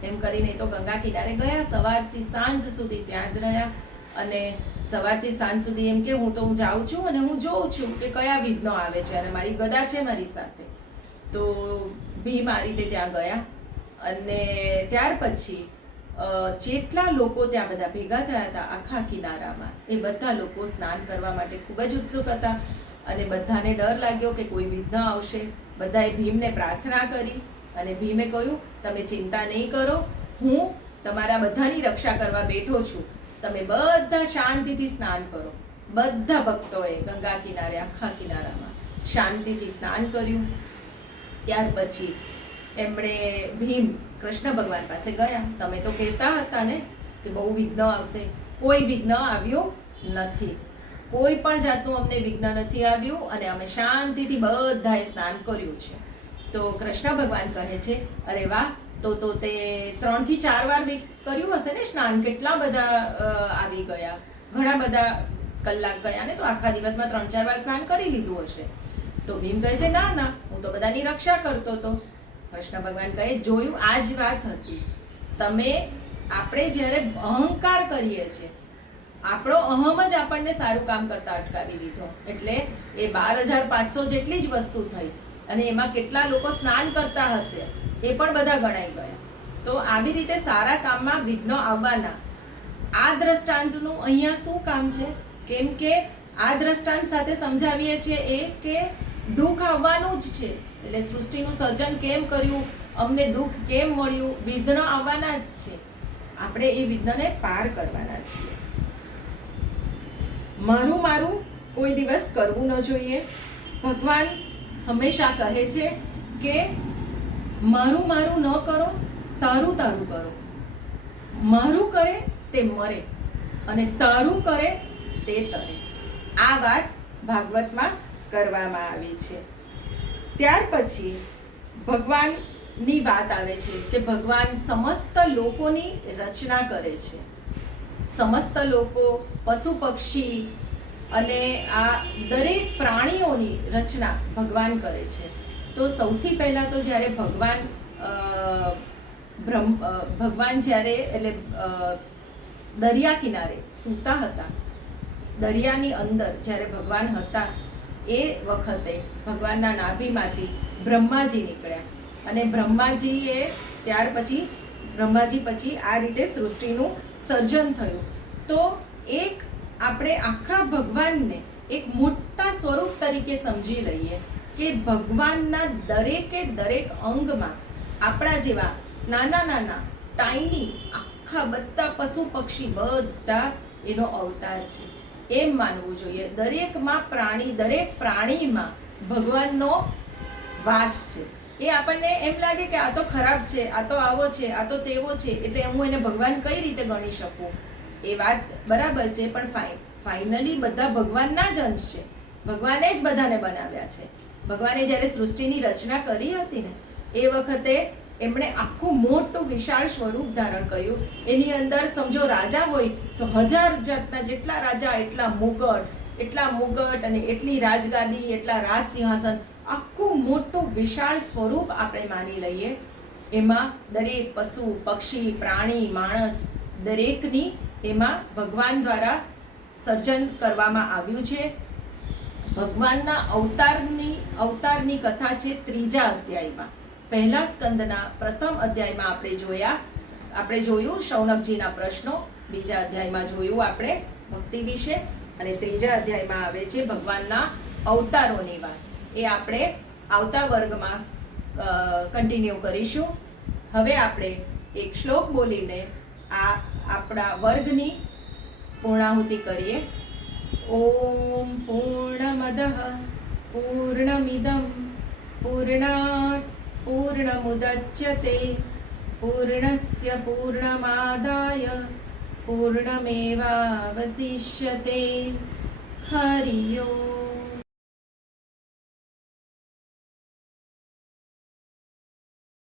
એમ કરીને તો ગંગા કિનારે ગયા, સવારથી સાંજ સુધી ત્યાં જ રહ્યા, અને સવારથી સાંજ સુધી એમ કે હું જાઉં છું અને હું જોઉં છું કે કયા વિઘ્નો આવે છે, અને મારી ગદા છે મારી સાથે. તો ભીમ આ રીતે ત્યાં ગયા, અને ત્યાર પછી જેટલા લોકો ત્યાં બધા ભેગા થયા હતા આખા કિનારામાં, એ બધા લોકો સ્નાન કરવા માટે ખૂબ જ ઉત્સુક હતા, અને બધાને ડર લાગ્યો કે કોઈ વિઘ્ન આવશે. બધાએ ભીમને પ્રાર્થના કરી, અને ભીમે કહ્યું તમે ચિંતા નહીં કરો, હું તમારા બધાની રક્ષા કરવા બેઠો છું, તમે બધા શાંતિથી સ્નાન કરો. બધા ભક્તોએ ગંગા કિનારે આખા કિનારામાં શાંતિથી સ્નાન કર્યું. ત્યાર પછી એમણે ભીમ કૃષ્ણ ભગવાન પાસે ગયા. તમે તો કહેતા હતા ને કે બહુ વિઘ્ન આવશે, કોઈ વિઘ્ન આવ્યું નથી, કોઈ પણ જાતનું અમને વિઘ્ન નથી આવ્યું, અને અમે શાંતિથી બધાએ સ્નાન કર્યું છે. તો કૃષ્ણ ભગવાન કહે છે અરે વાહ, તો તે 3 થી 4 વાર કર્યું હશે ને સ્નાન, કેટલા બધા આવી ગયા, ઘણા બધા કલાક ગયા ને, તો આખા દિવસમાં 3-4 વાર સ્નાન કરી લીધું હશે. તો ભીમ કહે છે ના ના, હું તો બધાની રક્ષા કરતો હતો. કૃષ્ણ ભગવાન કહે જોયું, આ જ વાત હતી. આપણે જ્યારે અહંકાર કરીએ છીએ, આપણો અહમ જ આપણને સારું કામ કરતા અટકાવી દીધો, એટલે એ 12,500 જેટલી જ વસ્તુ થઈ, અને એમાં કેટલા લોકો સ્નાન કરતા હતા એ પણ બધા ગણાઈ ગયા. તો આવી રીતે સારા કામમાં વિઘ્નો આવવાના. આ દ્રષ્ટાંતનું અહીંયા શું કામ છે? કેમ કે આ દ્રષ્ટાંત સાથે સમજાવીએ છીએ એ કે દુઃખ આવવાનું જ છે. એટલે સૃષ્ટિનું સર્જન કેમ કર્યું, અમને દુઃખ કેમ મળ્યું, વિઘ્ન આવવાના જ છે, આપણે એ વિઘ્નને પાર કરવાના છીએ. મારું કોઈ દિવસ કરવું ન જોઈએ. ભગવાન હંમેશા કહે છે કે મારું ન કરો, તારું કરો. મારું કરે તે મરે, અને તારું કરે તે તરે. આ વાત ભાગવતમાં કરવામાં આવી છે. ત્યાર પછી ભગવાનની વાત આવે છે કે ભગવાન સમસ્ત લોકોની રચના કરે છે. સમસ્ત લોકો, પશુ પક્ષી અને આ દરેક પ્રાણીઓની રચના ભગવાન કરે છે. તો સૌથી પહેલાં તો જ્યારે ભગવાન જ્યારે એટલે દરિયા કિનારે સૂતા હતા, દરિયાની અંદર જ્યારે ભગવાન હતા એ વખતે ભગવાનના નાભીમાંથી બ્રહ્માજી નીકળ્યા, અને બ્રહ્માજી પછી આ રીતે સૃષ્ટિનું સર્જન થયું. તો આપણે આખા ભગવાનને એક મોટા સ્વરૂપ તરીકે સમજી લઈએ કે ભગવાનના દરેક અંગમાં આપણા જેવા નાના નાના ટાઈની આખા બધા પશુ પક્ષી બધા એનો અવતાર છે એમ માનવું જોઈએ. દરેક પ્રાણીમાં ભગવાનનો વાસ છે. એ આપણને એમ લાગે કે આ તો ખરાબ છે, આ તો આવો છે, આ તો તેવો છે, એટલે હું એને ભગવાન કઈ રીતે ગણી શકું? એ વાત બરાબર છે, પણ ફાઇનલી બધા ભગવાનના જ અંશ છે. ભગવાને જ બધાને બનાવ્યા છે. ભગવાને જ્યારે સૃષ્ટિની રચના કરી હતી ને એ વખતે એમણે આખું મોટું વિશાળ સ્વરૂપ ધારણ કર્યું. એની અંદર સમજો રાજા હોય તો 1000 જાતના જેટલા રાજા એટલા મુગટ અને એટલી રાજગાદી, એટલા રાજ સિંહાસન, આખું મોટું વિશાળ સ્વરૂપ આપણે માની લઈએ. એમાં દરેક પશુ પક્ષી પ્રાણી માણસ દરેકની એમાં ભગવાન દ્વારા સર્જન કરવામાં આવ્યું છે. ભગવાનના અવતારની કથા છે 3જા અધ્યાયમાં. પહેલા સ્કંદના પ્રથમ અધ્યાયમાં આપણે જોયું શૌનકજીના પ્રશ્નો, બીજા અધ્યાયમાં જોયું આપણે ભક્તિ વિશે, અને 3જા અધ્યાયમાં આવે છે ભગવાનના અવતારોની વાત. એ આપણે આવતા વર્ગમાં કન્ટિન્યુ કરીશું. હવે આપણે એક શ્લોક બોલીને આ આપણા વર્ગની પૂર્ણાહુતિ કરીએ. ઓમ પૂર્ણમદઃ પૂર્ણમિદં પૂર્ણાત પૂર્ણમુદચ્યતે પૂર્ણસ્ય પૂર્ણમાદાય પૂર્ણમેવાવશિષ્યતે. હરિ ઓમ.